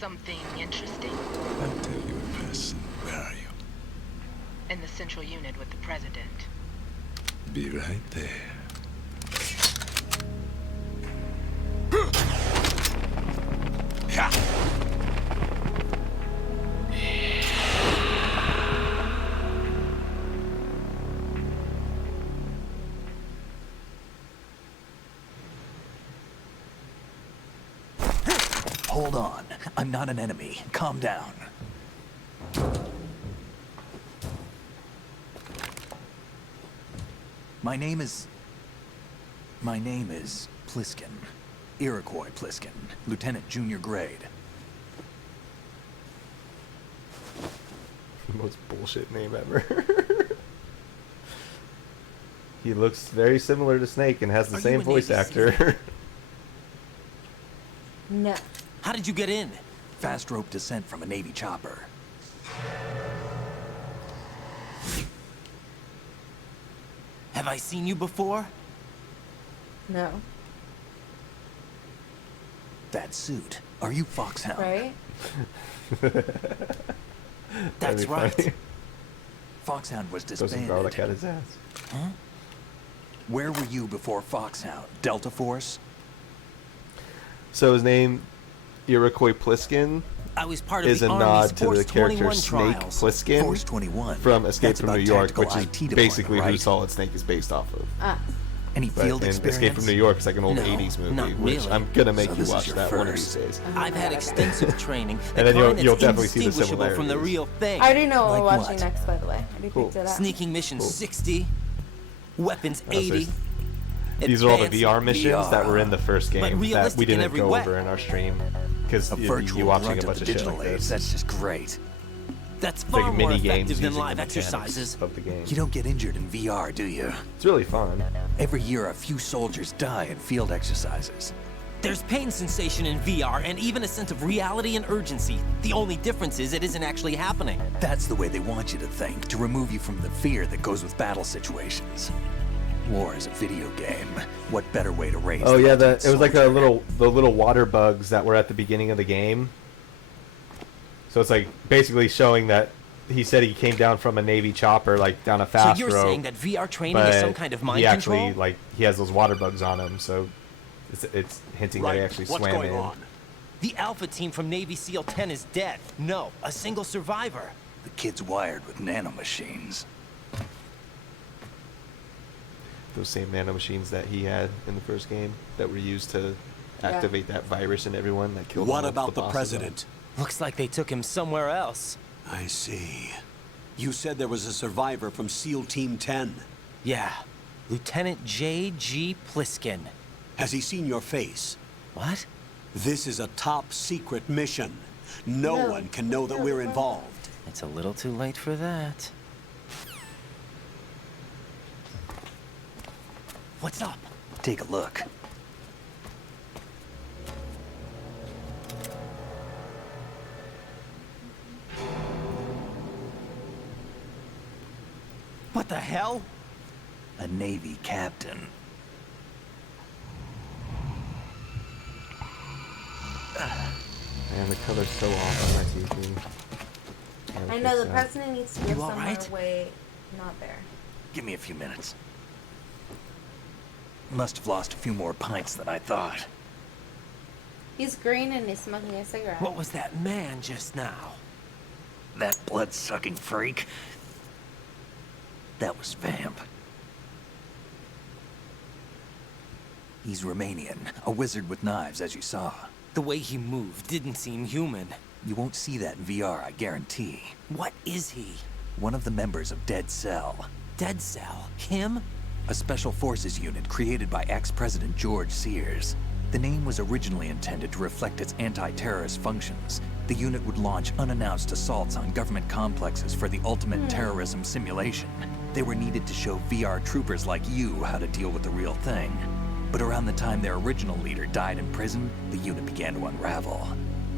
Something interesting? I'll tell you in person. Where are you? In the central unit with the president. Be right there. Hold on. I'm not an enemy. Calm down. My name is Pliskin. Iroquois Pliskin. Lieutenant Junior Grade. The most bullshit name ever. He looks very similar to Snake and has the same voice actor. No. How did you get in? Fast rope descent from a Navy chopper. Have I seen you before? No. That suit. Are you Foxhound? Right? That's right. Funny. Foxhound was Doesn't disbanded. garlic at his ass. Huh? Where were you before Foxhound? Delta Force? So his name, Iroquois Pliskin, I was part of is the a Army's nod to Force the character 21 Snake trials. Plissken Force 21. from Escape That's from about New York, tactical which is IT department, basically who right? Solid Snake is based off of. Ah. Any But field in experience? Escape from New York is like an old No, 80s movie, not which really. I'm gonna make So you this is watch your that one of first. these days. I've had extensive training. And the then kind you'll that's definitely see the indistinguishable from the similarities. real thing. I already know what we're Like watching what? next, by the way. I already Cool. picked it up. Sneaking mission 60, weapons so 80. These are all the advanced VR missions that were in the first but game that realistic we in didn't every go way. over in our stream because A you virtual watching grunt a bunch of of the shit digital like age. this. That's just great. That's It's far like more mini games effective than using live the mechanics exercises. of the game. You don't get injured in VR, do you? It's really fun. Every year, a few soldiers die in field exercises. There's pain sensation in VR and even a sense of reality and urgency. The only difference is it isn't actually happening. That's the way they want you to think, to remove you from the fear that goes with battle situations. War is a video game. What better way to raise? Oh the yeah, ultimate it was like soldier? the little water bugs that were at the beginning of the game. So it's like basically showing that he said he came down from a Navy chopper, like down a fast So you're rope, saying that VR training but is some kind of mind he actually control? like he has those water bugs on him, so it's hinting that he actually What's swam going in. on? The Alpha team from Navy SEAL 10 is dead. No, a single survivor. The kid's wired with nanomachines. Those same nanomachines that he had in the first game that were used to activate that virus in everyone that killed. What all about the bosses. president? Looks like they took him somewhere else. I see. You said there was a survivor from SEAL Team 10. Yeah, Lieutenant J.G. Pliskin. Has he seen your face? What? This is a top secret mission. No one can know that we're involved. It's a little too late for that. What's up? Take a look. What the hell? A Navy captain. Man, the color's so off on my TV. I know the president needs to go You somewhere alright? way not there. Give me a few minutes. Must have lost a few more pints than I thought. He's green and he's smoking a cigarette. What was that man just now? That blood-sucking freak. That was Vamp. He's Romanian, a wizard with knives, as you saw. The way he moved didn't seem human. You won't see that in VR, I guarantee. What is he? One of the members of Dead Cell. Dead Cell? Him? A special forces unit created by ex-President George Sears. The name was originally intended to reflect its anti-terrorist functions. The unit would launch unannounced assaults on government complexes for the ultimate terrorism simulation. They were needed to show VR troopers like you how to deal with the real thing. But around the time their original leader died in prison, the unit began to unravel.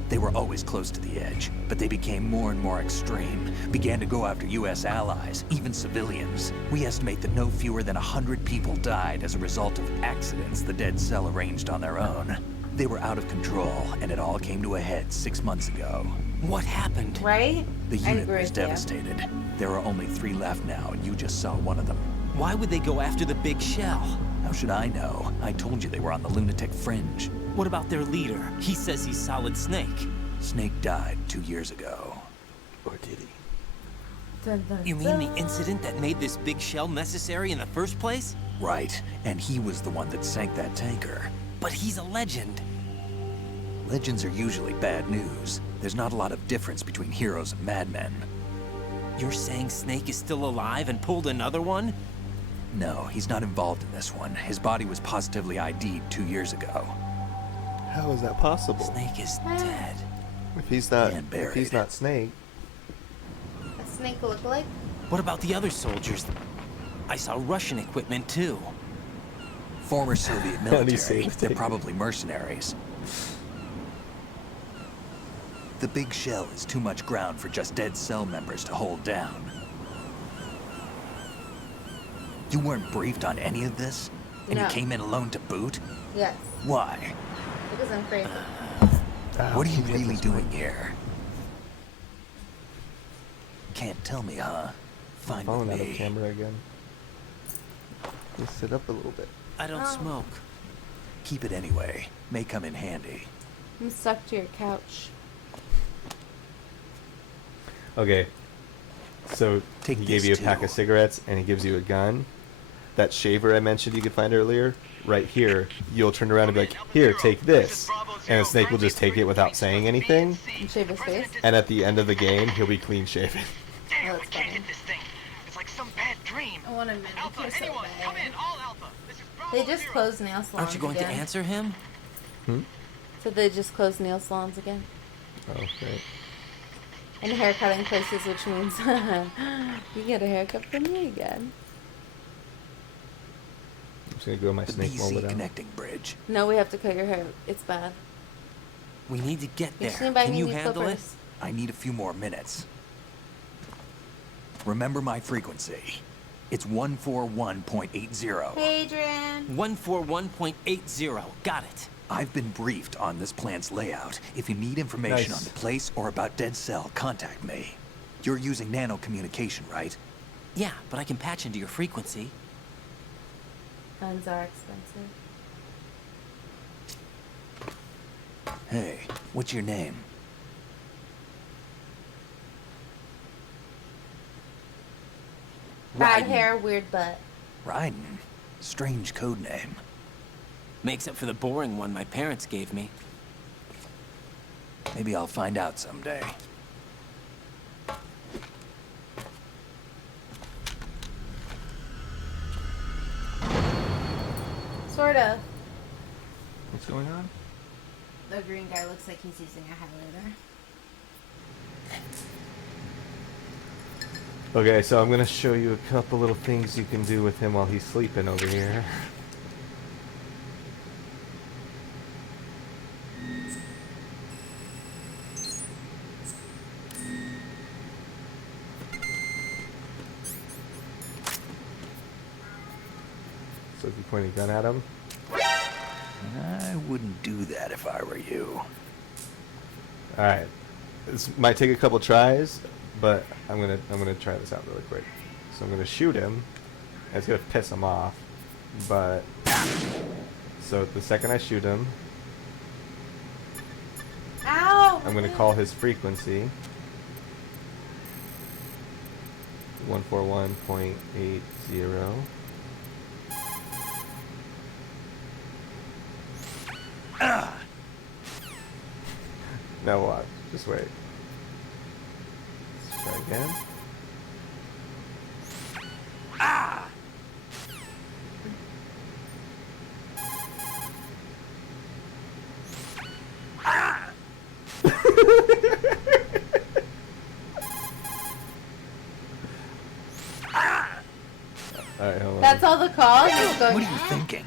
They were always close to the edge, but they became more and more extreme, began to go after US allies, even civilians. We estimate that no fewer than 100 people died as a result of accidents the Dead Cell arranged on their own. They were out of control, and it all came to a head 6 months ago. What happened? Right? The I unit agree was with you. devastated. There are only 3 left now, and you just saw one of them. Why would they go after the big shell? How should I know? I told you they were on the lunatic fringe. What about their leader? He says he's Solid Snake. Snake died 2 years ago. Or did he? Dun, dun, You mean the dun. incident that made this big shell necessary in the first place? Right, and he was the one that sank that tanker. But he's a legend. Legends are usually bad news. There's not a lot of difference between heroes and madmen. You're saying Snake is still alive and pulled another one? No, he's not involved in this one. His body was positively ID'd 2 years ago. How is that possible? Snake is dead. If he's not, And if he's buried. not Snake, A snake lookalike? What about the other soldiers? I saw Russian equipment too. Former Soviet How do you military. say the They're thing? probably mercenaries. The big shell is too much ground for just Dead Cell members to hold down. You weren't briefed on any of this? And No. you came in alone to boot? Yes. Why? Because I'm crazy. What are you really doing here? Can't tell me, huh? Fine phone with out of me. camera again. Just sit up a little bit. I don't Oh. smoke. Keep it anyway. May come in handy. I'm stuck to your couch. Okay. So Take he gave this you a pack too. of cigarettes and he gives you a gun. That shaver I mentioned you could find earlier, right here, you'll turn around and be like, here, take this. And the snake will just take it without saying anything. And shave his face. And at the end of the game, he'll be clean shaven. Oh, that's funny. This thing. It's like some bad dream. I want a minute. Alpha, You're so anyone, bad. come in, all Alpha. This is Bravo They just Zero. closed nail salons Aren't you going again. to answer him? So they just closed nail salons again. Oh, right. And haircutting places, which means you get a haircut from me again. I'm just gonna go my The snake BC mullet out. connecting bridge. No, we have to cut your hair. It's bad. We need to get You there. just need to buy Can me you new handle it? clippers. I need a few more minutes. Remember my frequency. It's 141.80. Hey, Adrian. 141.80. Got it. I've been briefed on this plant's layout. If you need information Nice. on the place or about Dead Cell, contact me. You're using nano communication, right? Yeah, but I can patch into your frequency. Guns are expensive. Hey, what's your name? Bad Raiden. hair, weird butt. Raiden. Strange code name. Makes up for the boring one my parents gave me. Maybe I'll find out someday. Sort of. What's going on? The green guy looks like he's using a highlighter. Okay, so I'm gonna show you a couple little things you can do with him while he's sleeping over here. So if you point a gun at him. I wouldn't do that if I were you. All right. This might take a couple tries, but I'm gonna try this out really quick. So I'm gonna shoot him. And it's gonna piss him off, but so the second I shoot him, Ow! I'm gonna call his frequency. 141.80. Now watch. Just wait. Let's try again. Alright, hold on. That's all the calls? He's going, What are you thinking?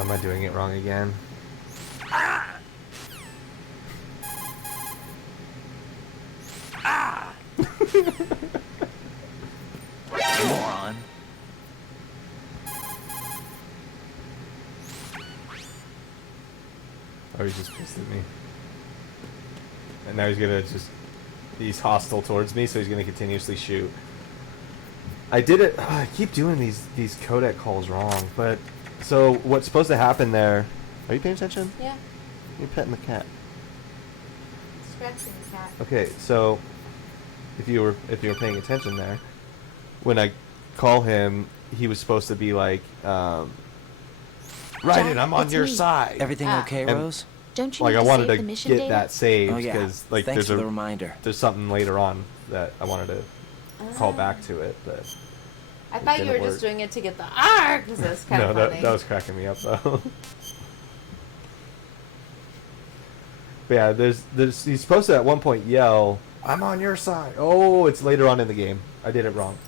Am I doing it wrong again? Moron. Oh, he's just pissed at me. And now he's hostile towards me, so he's gonna continuously shoot. I did it. I keep doing these codec calls wrong, but so what's supposed to happen there? Are you paying attention? Yeah. You're petting the cat. Scratching the cat. Okay, so if you were paying attention there, when I call him, he was supposed to be like, right, and I'm on your side. Everything okay, And, Rose? Don't you like, need I to wanted save to the mission get data? that saved Oh, yeah. because like Thanks there's for the reminder. There's something later on that I wanted to call back to it, but I thought you were didn't just work. doing it to get the R because it was kind no, of funny. that was cracking me up though. But yeah, he's supposed to at one point yell, "I'm on your side." Oh, it's later on in the game. I did it wrong.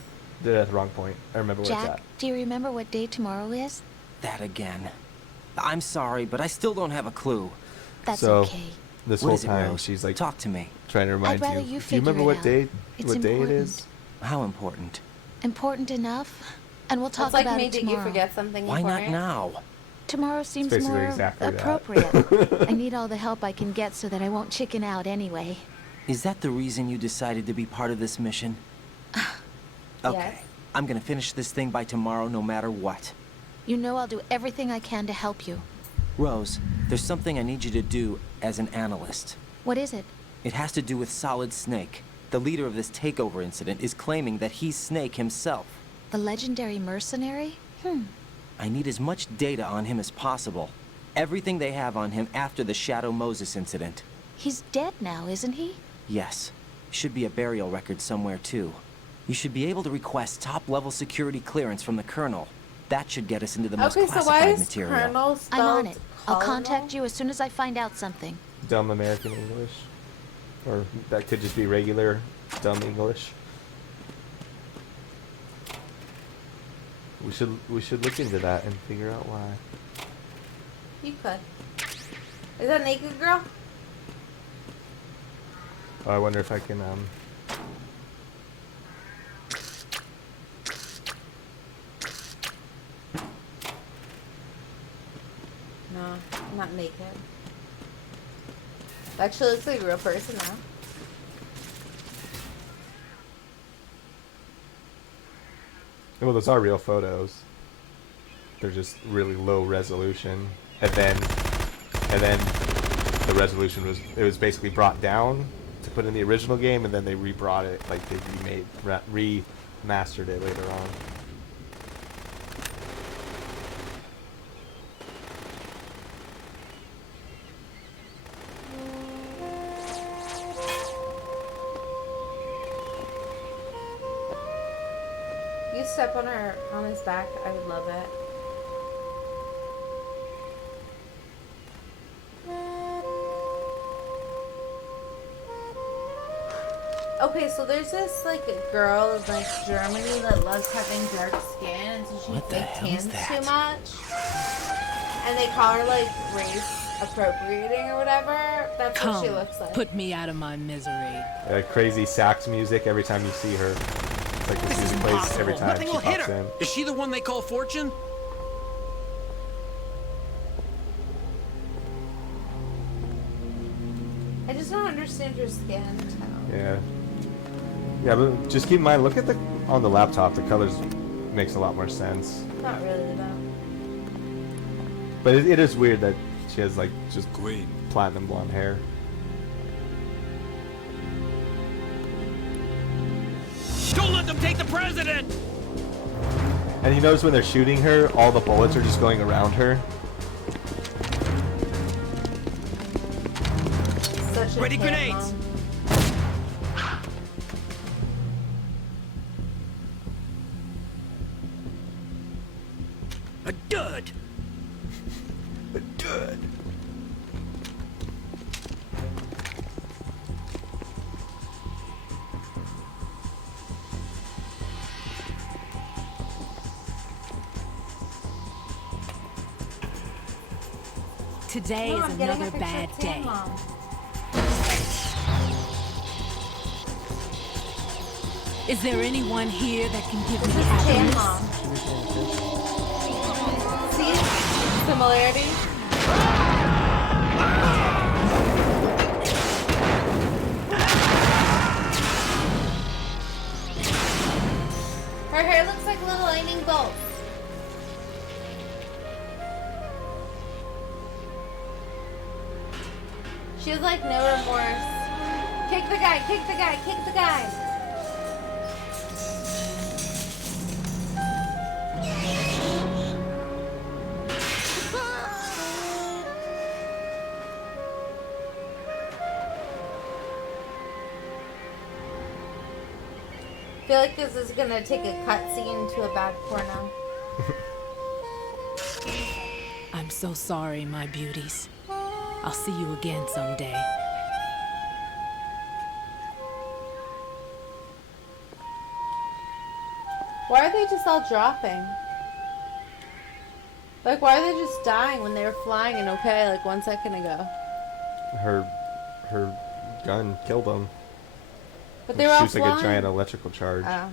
Did it at the wrong point. I remember where it's Jack, at. do you remember what day tomorrow is? That again. I'm sorry, but I still don't have a clue. That's So, okay. This What whole is it, time Rose? she's like Talk to me. trying to remind I'd rather you. you Do you figure remember it what out. day It's what day it important. is? How important? Important enough? And we'll talk It's like about me, it did tomorrow. you forget something Why not important? now? Tomorrow seems basically more exactly that. appropriate. I need all the help I can get so that I won't chicken out anyway. Is that the reason you decided to be part of this mission? Okay. Yes. I'm gonna finish this thing by tomorrow no matter what. You know I'll do everything I can to help you. Rose, there's something I need you to do as an analyst. What is it? It has to do with Solid Snake. The leader of this takeover incident is claiming that he's Snake himself. The legendary mercenary? I need as much data on him as possible. Everything they have on him after the Shadow Moses incident. He's dead now, isn't he? Yes. Should be a burial record somewhere, too. You should be able to request top-level security clearance from the Colonel. That should get us into the most Okay, so why classified is material. Colonel spelled I'm on it. I'll colonel? contact you as soon as I find out something. Dumb American English, or that could just be regular dumb English. We should look into that and figure out why. You could. Is that naked girl? Oh, I wonder if I can No, not naked. Actually looks like a real person now. Well, those are real photos. They're just really low resolution, and then the resolution was basically brought down to put in the original game, and then they re-brought it, like they remastered it later on. You step on his back, I would love it. Okay, so there's this like girl in like Germany that loves having dark skin, and so she like tans too much, and they call her like race appropriating or whatever. That's what she looks like. Put me out of my misery. Crazy sax music every time you see her. It's like this music plays every time Nothing she will hit pops her. in. Is she the one they call Fortune? I just don't understand your skin tone. Yeah. Yeah, but just keep in mind, look at on the laptop, the colors makes a lot more sense. Not really though. But it is weird that she has like just green platinum blonde hair. Don't let them take the president! And you notice when they're shooting her, all the bullets are just going around her. Ready grenades! A dud! A dud! Today Mom, is getting a another picture bad of Tan, day. Mom. Is there anyone here that can give me Tan, happiness? Mom. See? Similarity? Her hair looks like little lightning bolts. She has like no remorse. Kick the guy, kick the guy, kick the guy. I feel like this is gonna take a cutscene to a bad porno. I'm so sorry, my beauties. I'll see you again someday. Why are they just all dropping? Like, why are they just dying when they were flying and okay like 1 second ago? Her gun killed them. But they were all shoots like a flying. giant electrical charge. Oh.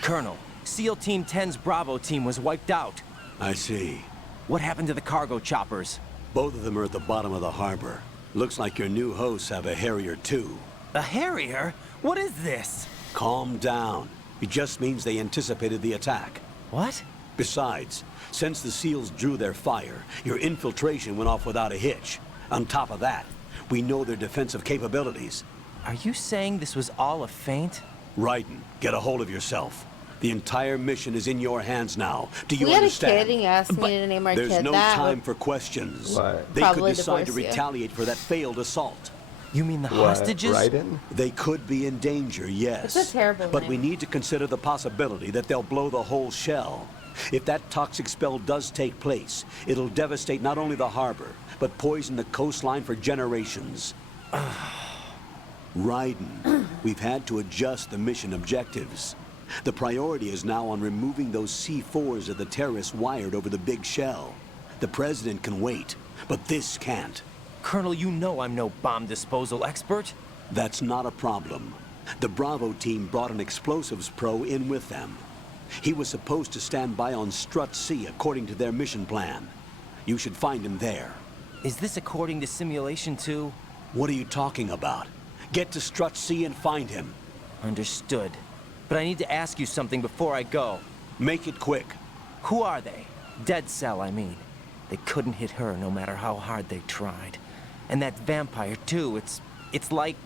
Colonel, SEAL Team 10's Bravo team was wiped out. I see. What happened to the cargo choppers? Both of them are at the bottom of the harbor. Looks like your new hosts have a Harrier too. A Harrier? What is this? Calm down. It just means they anticipated the attack. What? Besides, since the SEALs drew their fire, your infiltration went off without a hitch. On top of that, we know their defensive capabilities. Are you saying this was all a feint? Raiden, get a hold of yourself. The entire mission is in your hands now. Do you We had a understand? kid and you asked me to name our There's kid no that. time for questions. What? They could Probably decide to divorce you. retaliate for that failed assault. You mean the What, hostages? Raiden? They could be in danger, yes. It's a terrible But name. we need to consider the possibility that they'll blow the whole shell. If that toxic spell does take place, it'll devastate not only the harbor, but poison the coastline for generations. Raiden, we've had to adjust the mission objectives. The priority is now on removing those C4s that the terrorists wired over the big shell. The president can wait, but this can't. Colonel, you know I'm no bomb disposal expert. That's not a problem. The Bravo team brought an explosives pro in with them. He was supposed to stand by on Strut C according to their mission plan. You should find him there. Is this according to Simulation 2? What are you talking about? Get to Strut C and find him. Understood. But I need to ask you something before I go. Make it quick. Who are they? Dead Cell, I mean. They couldn't hit her no matter how hard they tried. And that vampire, too, it's like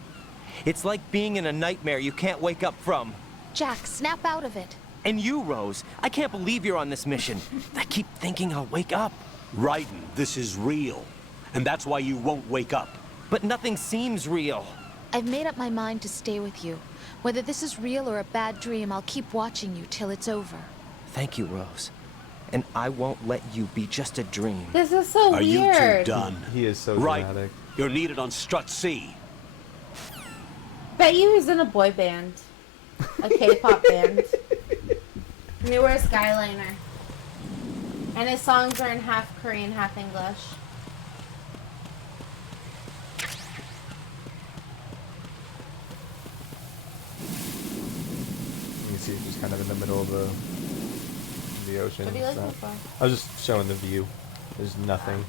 being in a nightmare you can't wake up from. Jack, snap out of it. And you, Rose, I can't believe you're on this mission. I keep thinking I'll wake up. Raiden, this is real. And that's why you won't wake up. But nothing seems real. I've made up my mind to stay with you. Whether this is real or a bad dream, I'll keep watching you till it's over. Thank you, Rose. And I won't let you be just a dream. This is so Are you weird. two done? He is so Right. dramatic. You're needed on Strut C. Bet you he's in a boy band. A K-pop band. And he wears skyliner. And his songs are in half Korean, half English. You can see it just kind of in the middle of the ocean. What are you It's looking not- for? I was just showing the view. There's nothing.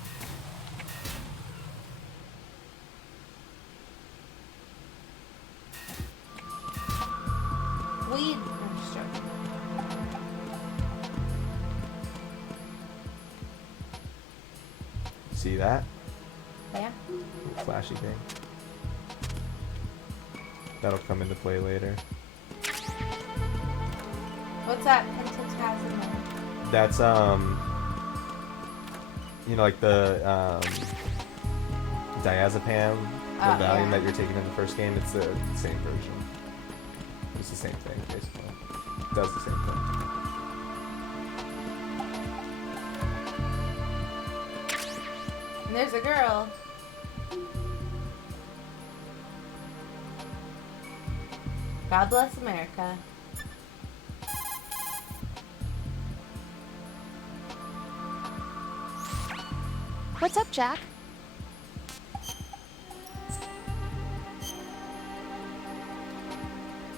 Weed. I'm just joking. See that? Yeah. Little flashy thing. That'll come into play later. What's that? Pentaplasm. That's you know, like the diazepam, the Oh, Valium yeah. that you're taking in the first game. It's the same version. It's the same thing, basically. It does the same thing. And there's a girl. God bless America. What's up, Jack?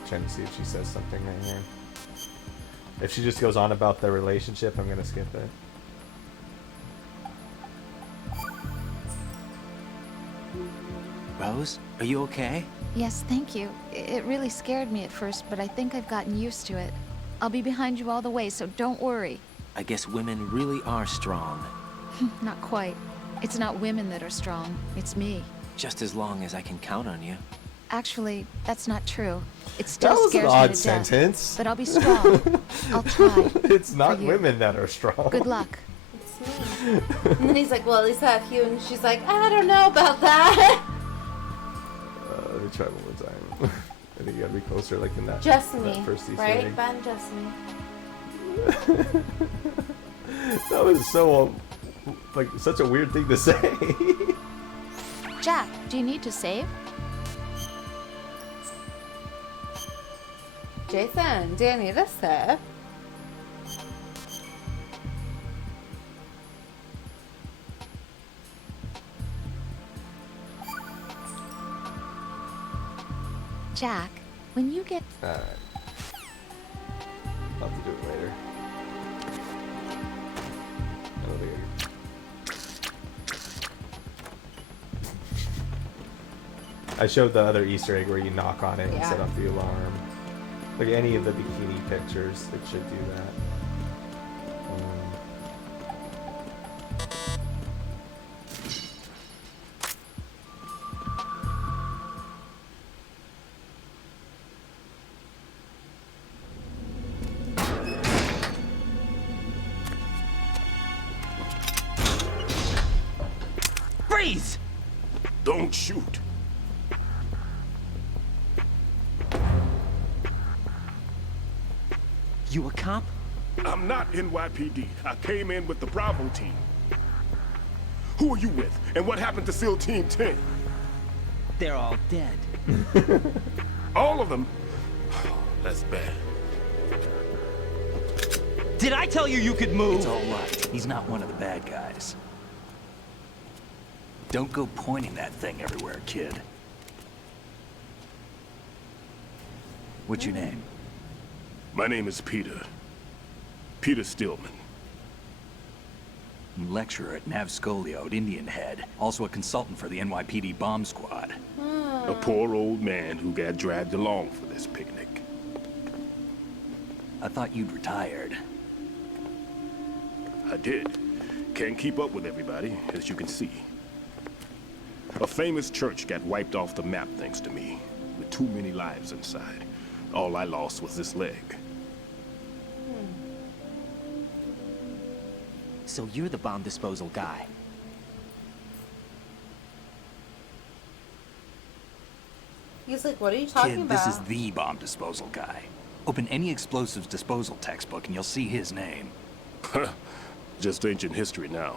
Trying to see if she says something right here. If she just goes on about their relationship, I'm gonna skip it. Rose, are you okay? Yes, thank you. It really scared me at first, but I think I've gotten used to it. I'll be behind you all the way, so don't worry. I guess women really are strong. Not quite. It's not women that are strong. It's me. Just as long as I can count on you. Actually, that's not true. It still That was scares an me odd to sentence. death. But I'll be strong. I'll try. It's not for you. women that are strong. Good luck. It's me. And then he's like, well, at least I have you. And she's like, I don't know about that. Let me try one more time. I think you gotta be closer, like in that, Just that me. first Easter Right? egg. Ben, just me. That was so, like, such a weird thing to say. Jack, do you need to save? Jason, do you need a sip? Jack, when you get... Alright. I'll have to do it later. I don't think I showed the other Easter egg where you knock on it and Yeah. set off the alarm. Like any of the bikini pictures, it should do that. Freeze! Don't shoot. You a cop? I'm not NYPD. I came in with the Bravo team. Who are you with? And what happened to SEAL Team 10? They're all dead. All of them? That's bad. Did I tell you you could move? It's all right. He's not one of the bad guys. Don't go pointing that thing everywhere, kid. What's your name? My name is Peter. Peter Stillman. Lecturer at Nav Scolio at Indian Head. Also a consultant for the NYPD bomb squad. A poor old man who got dragged along for this picnic. I thought you'd retired. I did. Can't keep up with everybody, as you can see. A famous church got wiped off the map thanks to me, with too many lives inside. All I lost was this leg. So you're the bomb disposal guy. He's like, what are you talking Kid, about? this is the bomb disposal guy. Open any explosives disposal textbook and you'll see his name. Just ancient history now.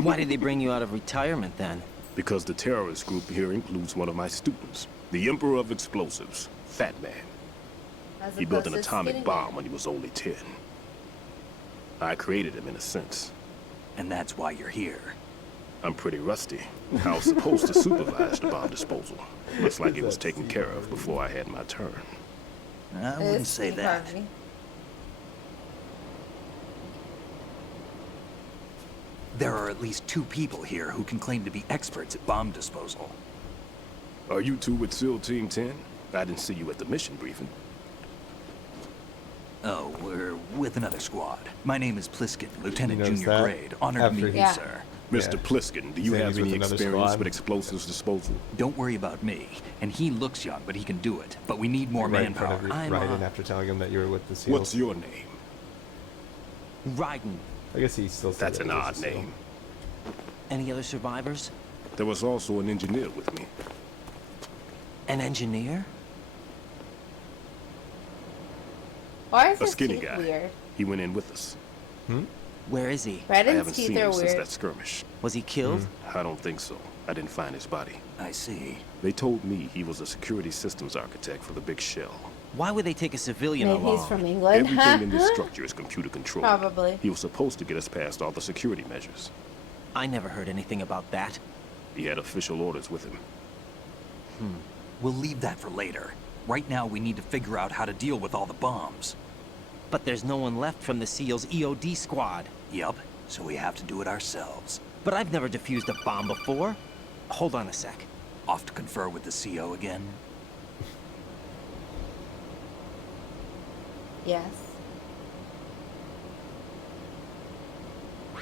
Why did they bring you out of retirement then? Because the terrorist group here includes one of my students, the Emperor of Explosives, Fat Man. He built an atomic bomb when he was only 10. I created him in a sense. And that's why you're here. I'm pretty rusty. I was supposed to supervise the bomb disposal. Looks like it was taken care of before I had my turn. I wouldn't say that. There are at least 2 people here who can claim to be experts at bomb disposal. Are you two with SEAL Team 10? I didn't see you at the mission briefing. Oh, we're with another squad. My name is Pliskin, Lieutenant noticed Junior that? Grade. Honored to meet you, sir. Mr. Pliskin, do you Saying have he's with any another experience squad? with explosives disposal? Don't worry about me. And he looks young, but he can do it. But we need more Right in front manpower. of you, right in after telling him that you were with the SEALs. What's your name? Ryden. I guess he still said That's that an he was odd a SEAL. name. Any other survivors? There was also an engineer with me. An engineer? Why is A his skinny teeth guy. weird? He went in with us. Where is he? I Redden's haven't teeth seen are him since weird. that skirmish. Was he killed? I don't think so. I didn't find his body. I see. They told me he was a security systems architect for the big shell. Why would they take a civilian Maybe along? he's from England. Everything in this structure is computer controlled. Probably. He was supposed to get us past all the security measures. I never heard anything about that. He had official orders with him. We'll leave that for later. Right now, we need to figure out how to deal with all the bombs. But there's no one left from the SEALs EOD squad. Yup, so we have to do it ourselves. But I've never defused a bomb before. Hold on a sec. Off to confer with the CO again? Yes.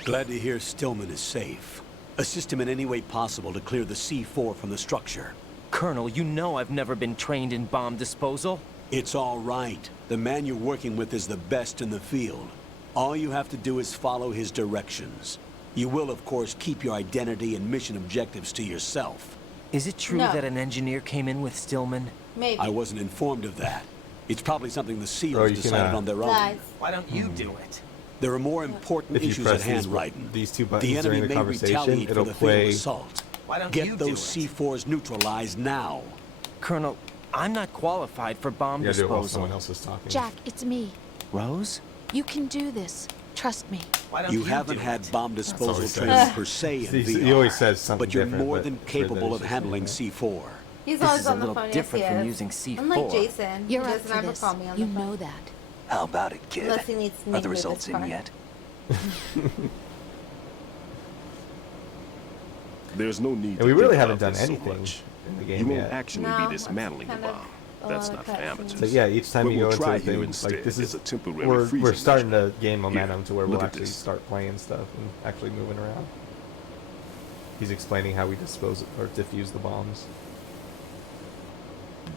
Glad to hear Stillman is safe. Assist him in any way possible to clear the C4 from the structure. Colonel, you know I've never been trained in bomb disposal. It's all right. The man you're working with is the best in the field. All you have to do is follow his directions. You will, of course, keep your identity and mission objectives to yourself. Is it true No. that an engineer came in with Stillman? Maybe. I wasn't informed of that. It's probably something the SEALs Bro, you decided can, on their own. Lies. Why don't you do it? There are more important If you issues at press hand, these, Ryden. these two The buttons enemy during the may conversation, retaliate for it'll the fatal play. assault. Why don't you Get do those it? C4s neutralized now. Colonel, I'm not qualified for bomb You gotta do it while disposal. someone else is talking. Jack, it's me. Rose? You can do this. Trust me. Why don't You you haven't do had it? bomb all disposal he training says. per se in He VR, always says something but you're different, more but than for sure capable that of he's handling just C4. He's This always is a on the little phone. different yes, he from is. using C4. Unlike Jason, You're he up doesn't for ever this. call me on You the phone. know that. How about it, kid? Unless he needs to Are make the me results this in card. yet? There's no need And to we really think haven't about done this so anything much. in the You game won't yet. actually No, be dismantling the that's kind bomb. of a That's lot not of for cutscenes. amateurs. So yeah, each time What you go we'll into try a thing, here like instead this is is a temporary we're freezing starting measure. to gain momentum to where look we'll at actually this. start playing stuff and actually moving around. He's explaining how we dispose of, or defuse the bombs.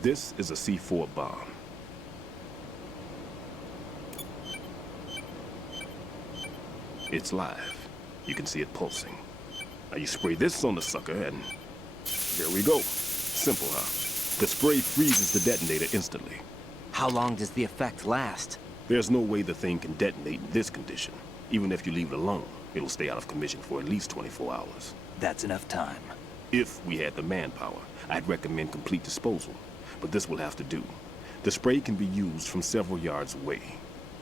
This is a C4 bomb. It's live. You can see it pulsing. Now you spray this on the sucker and there we go. Simple, huh? The spray freezes the detonator instantly. How long does the effect last? There's no way the thing can detonate in this condition. Even if you leave it alone, it'll stay out of commission for at least 24 hours. That's enough time. If we had the manpower, I'd recommend complete disposal. But this will have to do. The spray can be used from several yards away.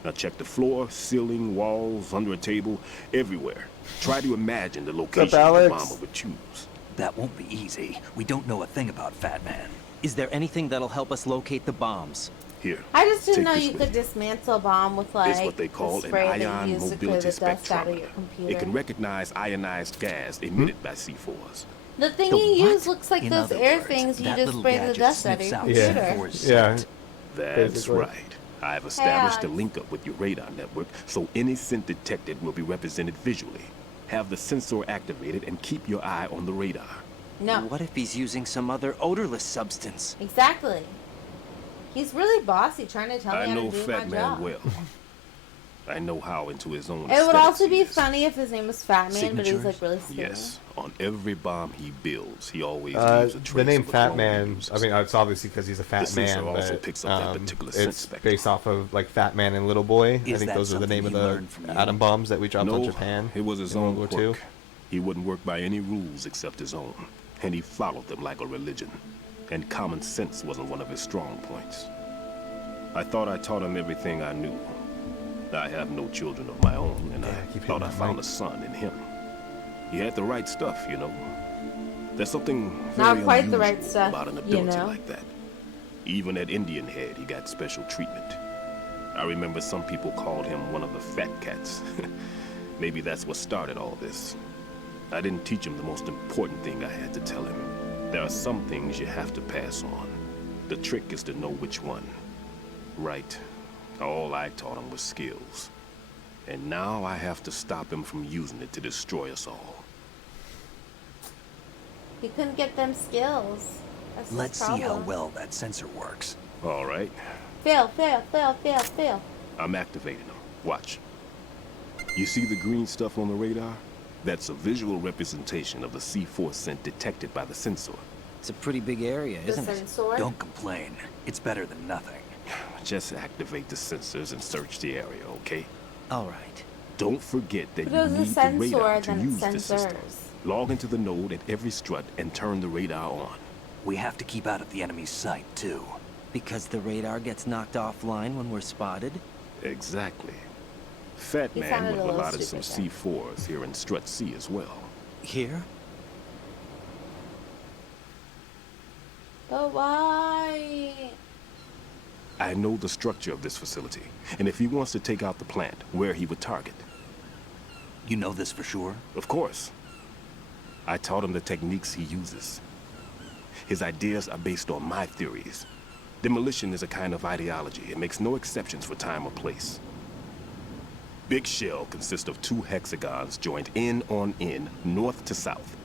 Now check the floor, ceiling, walls, under a table, everywhere. Try to imagine the location the Alex? bomber would choose. That won't be easy. We don't know a thing about Fat Man. Is there anything that'll help us locate the bombs? Here. I just didn't take know this you with could dismantle a bomb with like It's what they call the an spray that you ion use to clear mobility the dust out of spectrometer. your computer. It can recognize ionized gas emitted by C4s. The thing The you what? use looks like In those other air words, things you that just little spray the gadget dust out of sniffs your out computer. C4's Yeah. scent. That's Basically. right. I've established a Alex. link up with your radar network, so any scent detected will be represented visually. Have the sensor activated and keep your eye on the radar. No, What if he's using some other odorless substance? exactly. He's really bossy, trying to tell me I how know to do Fat my Man job. well. I know how into his own It would aesthetics also he be is. funny if his name was Fat Man, but he's like Signatures? really skinny. Yes, on every bomb he builds, he always leaves a The trace name of the Fat clone he Man, uses. I mean, it's obviously because he's a fat The sensor man, also but picks up that particular scent it's spectrum. based off of like Fat Man and Little Boy. I Is think that those are the name of something he the learned from you? atom bombs that we dropped on No, Japan. it was his in own World War II. quirk. He wouldn't work by any rules except his own, and he followed them like a religion. And common sense wasn't one of his strong points. I thought I taught him everything I knew. I have no children of my own, and I thought I found a son in him. He had the right stuff, you know. There's something very Not quite the right unusual stuff, about an you ability know. like that. Even at Indian Head, he got special treatment. I remember some people called him one of the fat cats. Maybe that's what started all this. I didn't teach him the most important thing I had to tell him. There are some things you have to pass on. The trick is to know which one. Right. All I taught him was skills. And now I have to stop him from using it to destroy us all. He couldn't get them skills. That's his Let's see how problem. well that sensor works. All right. Fail, fail, fail, fail, fail. I'm activating them. Watch. You see the green stuff on the radar? That's a visual representation of the C4 scent detected by the sensor. It's a pretty big area, The isn't it? sensor. Don't complain. It's better than nothing. Just activate the sensors and search the area, okay? All right. Don't forget that But you it was a need the radar sensor, to then use the it's system. sensors. Log into the node at every strut and turn the radar on. We have to keep out of the enemy's sight, too. Because the radar gets knocked offline when we're spotted? Exactly. Fat He Man sounded would a have little allotted some stupid C4s here in Strut C as well. Here? But why? I know the structure of this facility, and if he wants to take out the plant, where he would target. You know this for sure? Of course. I taught him the techniques he uses. His ideas are based on my theories. Demolition is a kind of ideology. It makes no exceptions for time or place. Big Shell consists of 2 hexagons joined end on end, north to south.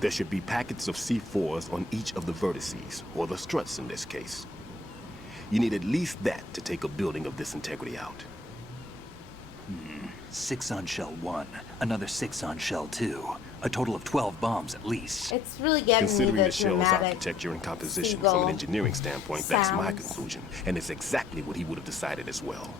There should be packets of C4s on each of the vertices, or the struts in this case. You need at least that to take a building of this integrity out. 6 on shell 1, another 6 on shell 2. A total of 12 bombs at least. It's really getting me Considering the the shell's dramatic architecture and composition from seagull an engineering standpoint, that's my sounds. conclusion. And it's exactly what he would have decided as well.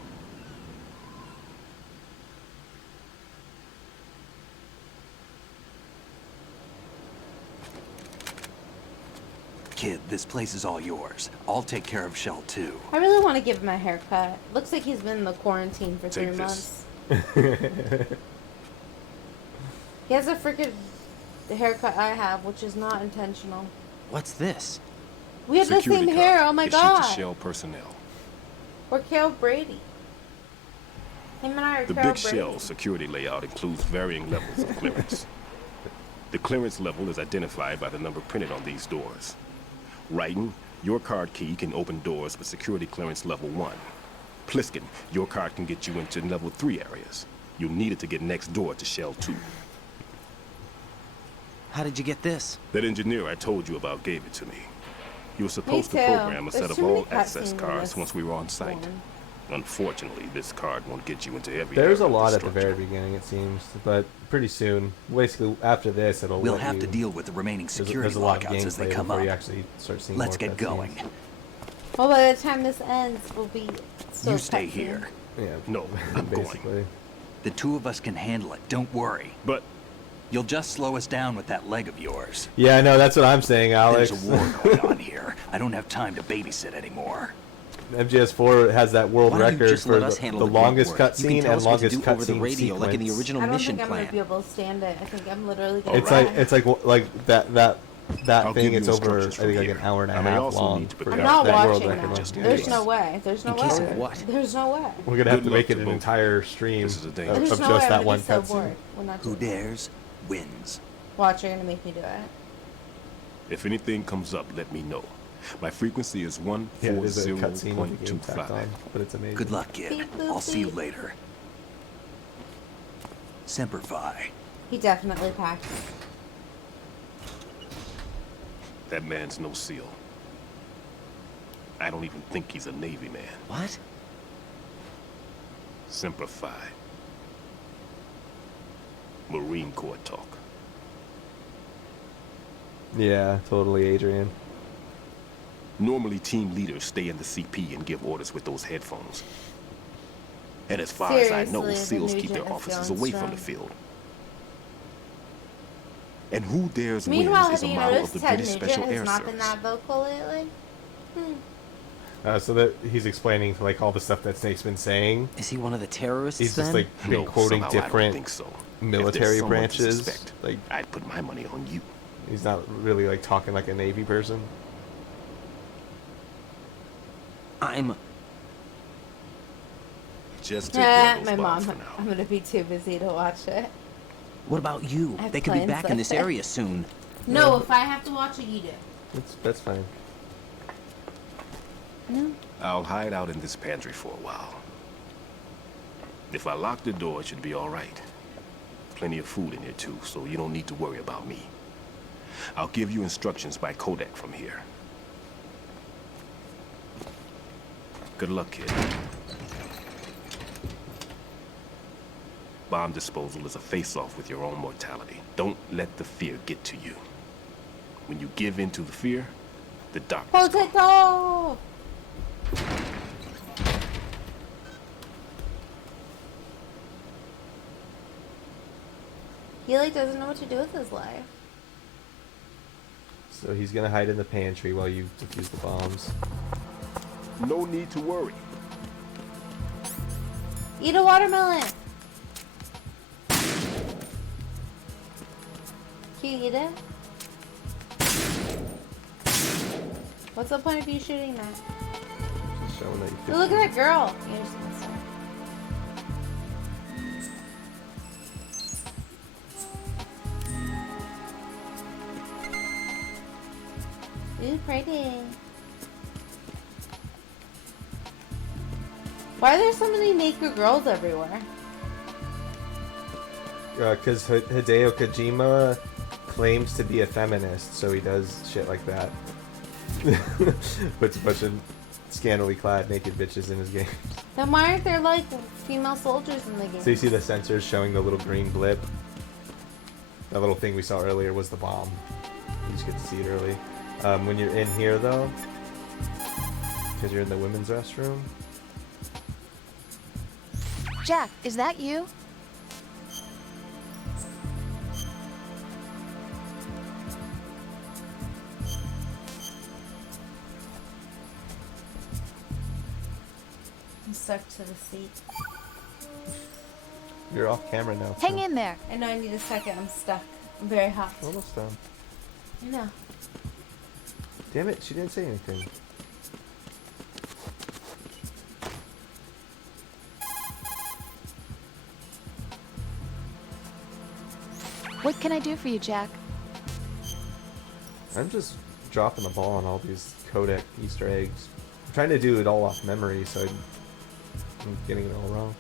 Kid, this place is all yours. I'll take care of shell 2. I really want to give him a haircut. Looks like he's been in the quarantine for Take 3 this. months. He has a freaking haircut I have, which is not intentional. What's this? We have the Security same card. hair. Oh my Issued to god. Shell personnel. We're Carol Brady. Him and I are The Carol Big Brady. Shell security layout includes varying levels of clearance. The clearance level is identified by the number printed on these doors. Writing, your card key can open doors with security clearance level 1. Pliskin, your card can get you into level 3 areas. You'll need it to get next door to Shell 2. How did you get this? That engineer I told you about gave it to me. He was supposed to too. program a There's set of too many all access cutscenes in cards this once we were on site. one. Unfortunately, this card won't get you into every There's a area of lot the at the structure. very beginning, it seems, but pretty soon, basically after this, it'll. We'll let have you- to deal with the remaining security there's a lot of lockouts as they gameplay come before up. you actually start seeing Let's more get cutscenes. going. Well, by the time this ends, we'll be so You stay cutscene. here. Yeah, No, I'm going. basically. The 2 of us can handle it, don't worry. But You'll just slow us down with that leg of yours. Yeah, I know. That's what I'm saying, Alex. There's a war going on here. I don't have time to babysit anymore. MGS4 has that world Why don't you record just for let us the handle the longest grunt work? You can cutscene tell and us what to longest do over the cutscene radio, like in the sequence. original I don't mission think I'm plan. gonna be able to stand it. I think I'm literally gonna It's die. like that I'll thing. give you It's over, I instructions from think, like here. an hour and a I may half also long. need to for prepare I'm not that world watching record that. long. just in There's case. no way. There's no In case way. of what? There's no way. We're gonna have Good to make luck it to an both. entire stream This is a of, dangerous of There's just no way. that I'm one gonna be so cutscene. bored. We're not Who doing it. dares, wins. Watch, you're gonna make me do it. if anything comes up, let me know. My frequency is Yeah, it is a cutscene with the game tacked 140.25. on, but it's amazing. Good luck, kid. Beep, boop, I'll see you beep. later. Semper Fi. He definitely packed it. That man's no SEAL. I don't even think he's a Navy man. What? Simplify. Marine Corps talk. Yeah, totally, Adrian. Normally, team leaders stay in the CP and give orders with those headphones. And as far as I know, Seriously, the SEALs new keep their gen is officers feeling away from strong. the field. And who dares Meanwhile, wins is have a you model of noticed the Ted British Nugent Special has Air not been Service. that vocal lately? So that he's explaining like all the stuff that Snake's been saying. Is he one of the terrorists? He's just then? like been No, quoting somehow I don't different think so. If military there's someone to branches. suspect, Like I'd put my money on you. he's not really like talking like a Navy person. I'm. Just take care of My those mom. bombs for now. I'm gonna be too busy to watch it. What about you? I have They could be plans back in like this that. area soon. No, if I have to watch it, you do. That's fine. No. I'll hide out in this pantry for a while. If I lock the door, it should be all right. Plenty of food in here too, so you don't need to worry about me. I'll give you instructions by Kodak from here. Good luck, kid. Bomb disposal is a face-off with your own mortality. Don't let the fear get to you. When you give in to the fear, the darkness comes. Potato! He like doesn't know what to do with his life. So he's gonna hide in the pantry while you defuse the bombs. No need to worry. Eat a watermelon. Can you eat it? What's the point of you shooting that? Just showing that you Hey, look at that girl. You just missed her. Ooh, pretty. Why are there so many naked girls everywhere? Because Hideo Kojima claims to be a feminist, so he does shit like that. Puts a bunch of scantily clad naked bitches in his game. Then why aren't there like female soldiers in the game? So you see the sensors showing the little green blip? That little thing we saw earlier was the bomb. You just get to see it early. When you're in here though, because you're in the women's restroom. Jack, is that you? I'm stuck to the seat. You're off camera now. Hang in there. I know I need a second. I'm stuck. I'm very hot. Almost done. I know. Damn it, she didn't say anything. What can I do for you, Jack? I'm just dropping the ball on all these Kodak Easter eggs. I'm trying to do it all off memory, so I'm getting it all wrong.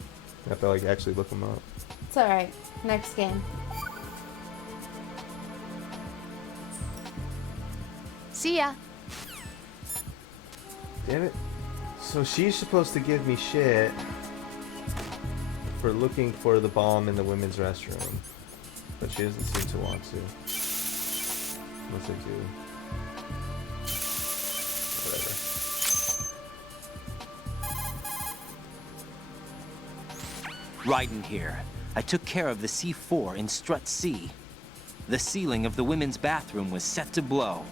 I have to like actually look them up. It's alright. Next game. See ya. Damn it. So she's supposed to give me shit for looking for the bomb in the women's restroom. But she doesn't seem to want to. Unless I do. Whatever. Ryden here. I took care of the C4 in Strut C. The ceiling of the women's bathroom was set to blow.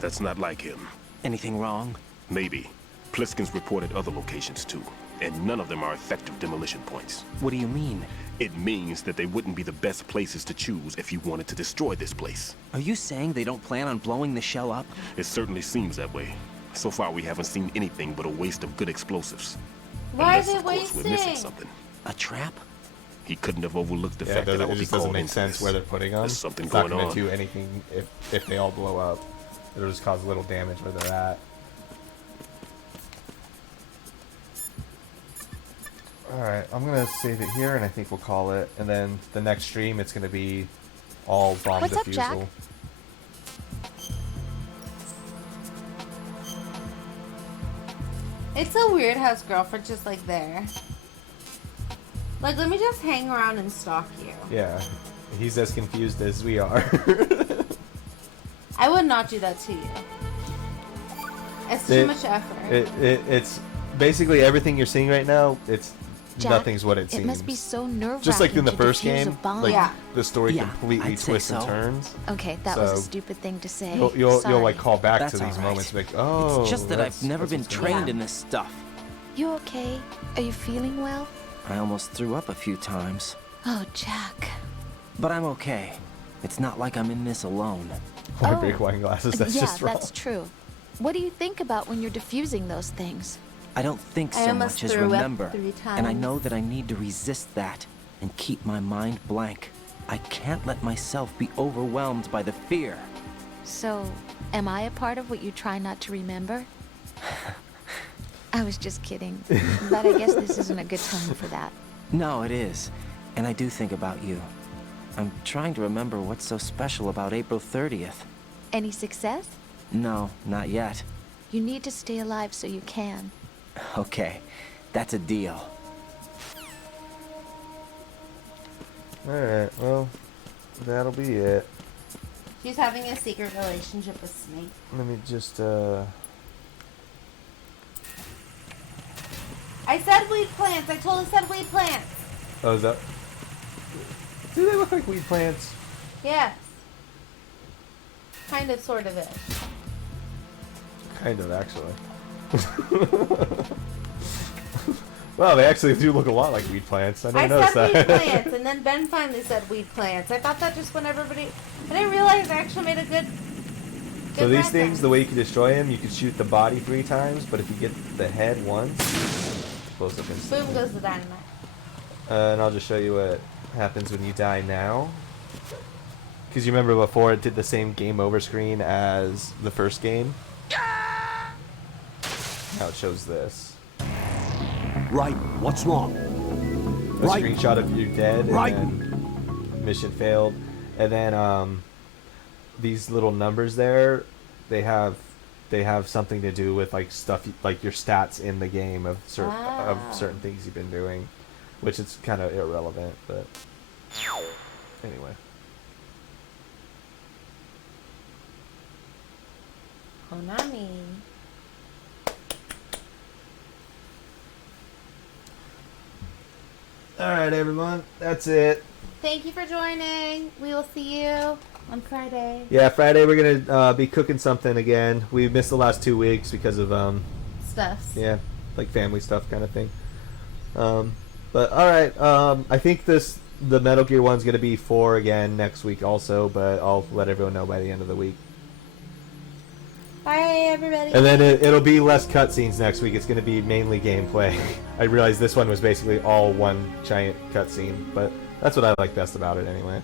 That's not like him. Anything wrong? Maybe. Pliskin's reported other locations too, and none of them are effective demolition points. What do you mean? It means that they wouldn't be the best places to choose if you wanted to destroy this place. Are you saying they don't plan on blowing the shell up? It certainly seems that way. So far, we haven't seen anything but a waste of good explosives. Why Unless, are they of course, we're missing wasting? something. A trap? He couldn't have overlooked the Yeah, fact that I it would be just doesn't called make into sense this. where they're putting them. There's something It's not going gonna on. do anything if they all blow up. It'll just cause a little damage where they're at. Alright, I'm gonna save it here and I think we'll call it. And then the next stream it's gonna be all bomb What's up, defusal. Jack? It's a weird how his girlfriend's just like there. Like, let me just hang around and stalk you. Yeah, he's as confused as we are. I would not do that to you. It's too much effort. It's basically everything you're seeing right now. It's Jack, nothing's what it seems. It must be so nerve-wracking. Just like in the to first defuse a game, bomb. like the story Yeah, completely I'd say twists and so. turns. Okay, that was a So stupid thing to say. You'll Sorry. like call back That's to these all right. moments, like, oh. It's just that that's- I've never that's been what's going trained on. in this stuff. You okay? Are you feeling well? I almost threw up a few times. Oh, Jack. But I'm okay. It's not like I'm in this alone. Why break wine glasses? That's yeah, just wrong. that's true. What do you think about when you're diffusing those things? I don't think I so almost much as threw up remember. 3 And I times. know that I need to resist that and keep my mind blank. I can't let myself be overwhelmed by the fear. So, am I a part of what you try not to remember? I was just kidding. But I guess this isn't a good time for that. No, it is. And I do think about you. I'm trying to remember what's so special about April 30th. Any success? No, not yet. You need to stay alive so you can. Okay, that's a deal. Alright, well, that'll be it. She's having a secret relationship with Snake. Let me just, I said weed plants. I totally said weed plants. Oh, is that... Do they look like weed plants? Yes. Kind of, sort of is. Kind of, actually. Well, they actually do look a lot like weed plants. I I didn't notice said that. weed plants, and then Ben finally said weed plants. I thought that just when everybody... I didn't realize I actually made a good... So these reference. things, the way you can destroy them, you can shoot the body 3 times, but if you get the head once, blows up instantly. Boom goes the dynamite. And I'll just show you what happens when you die now. Because you remember before it did the same game over screen as the first game? Now it shows this. Right, what's wrong? A Right. screenshot of you dead, Right. and then mission failed. And then these little numbers there, they have something to do with like stuff like your stats in the game of certain things you've been doing, which is kind of irrelevant, but anyway. Konami. Alright, everyone. That's it. Thank you for joining. We will see you on Friday. Yeah, Friday we're going to be cooking something again. We missed the last 2 weeks because of, Stuffs. yeah, like family stuff kind of thing. But alright, I think the Metal Gear one's going to be 4 again next week also, but I'll let everyone know by the end of the week. Bye, everybody. And then it'll be less cutscenes next week. It's going to be mainly gameplay. I realized this one was basically all one giant cutscene, but that's what I like best about it anyway.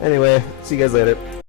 Anyway, see you guys later.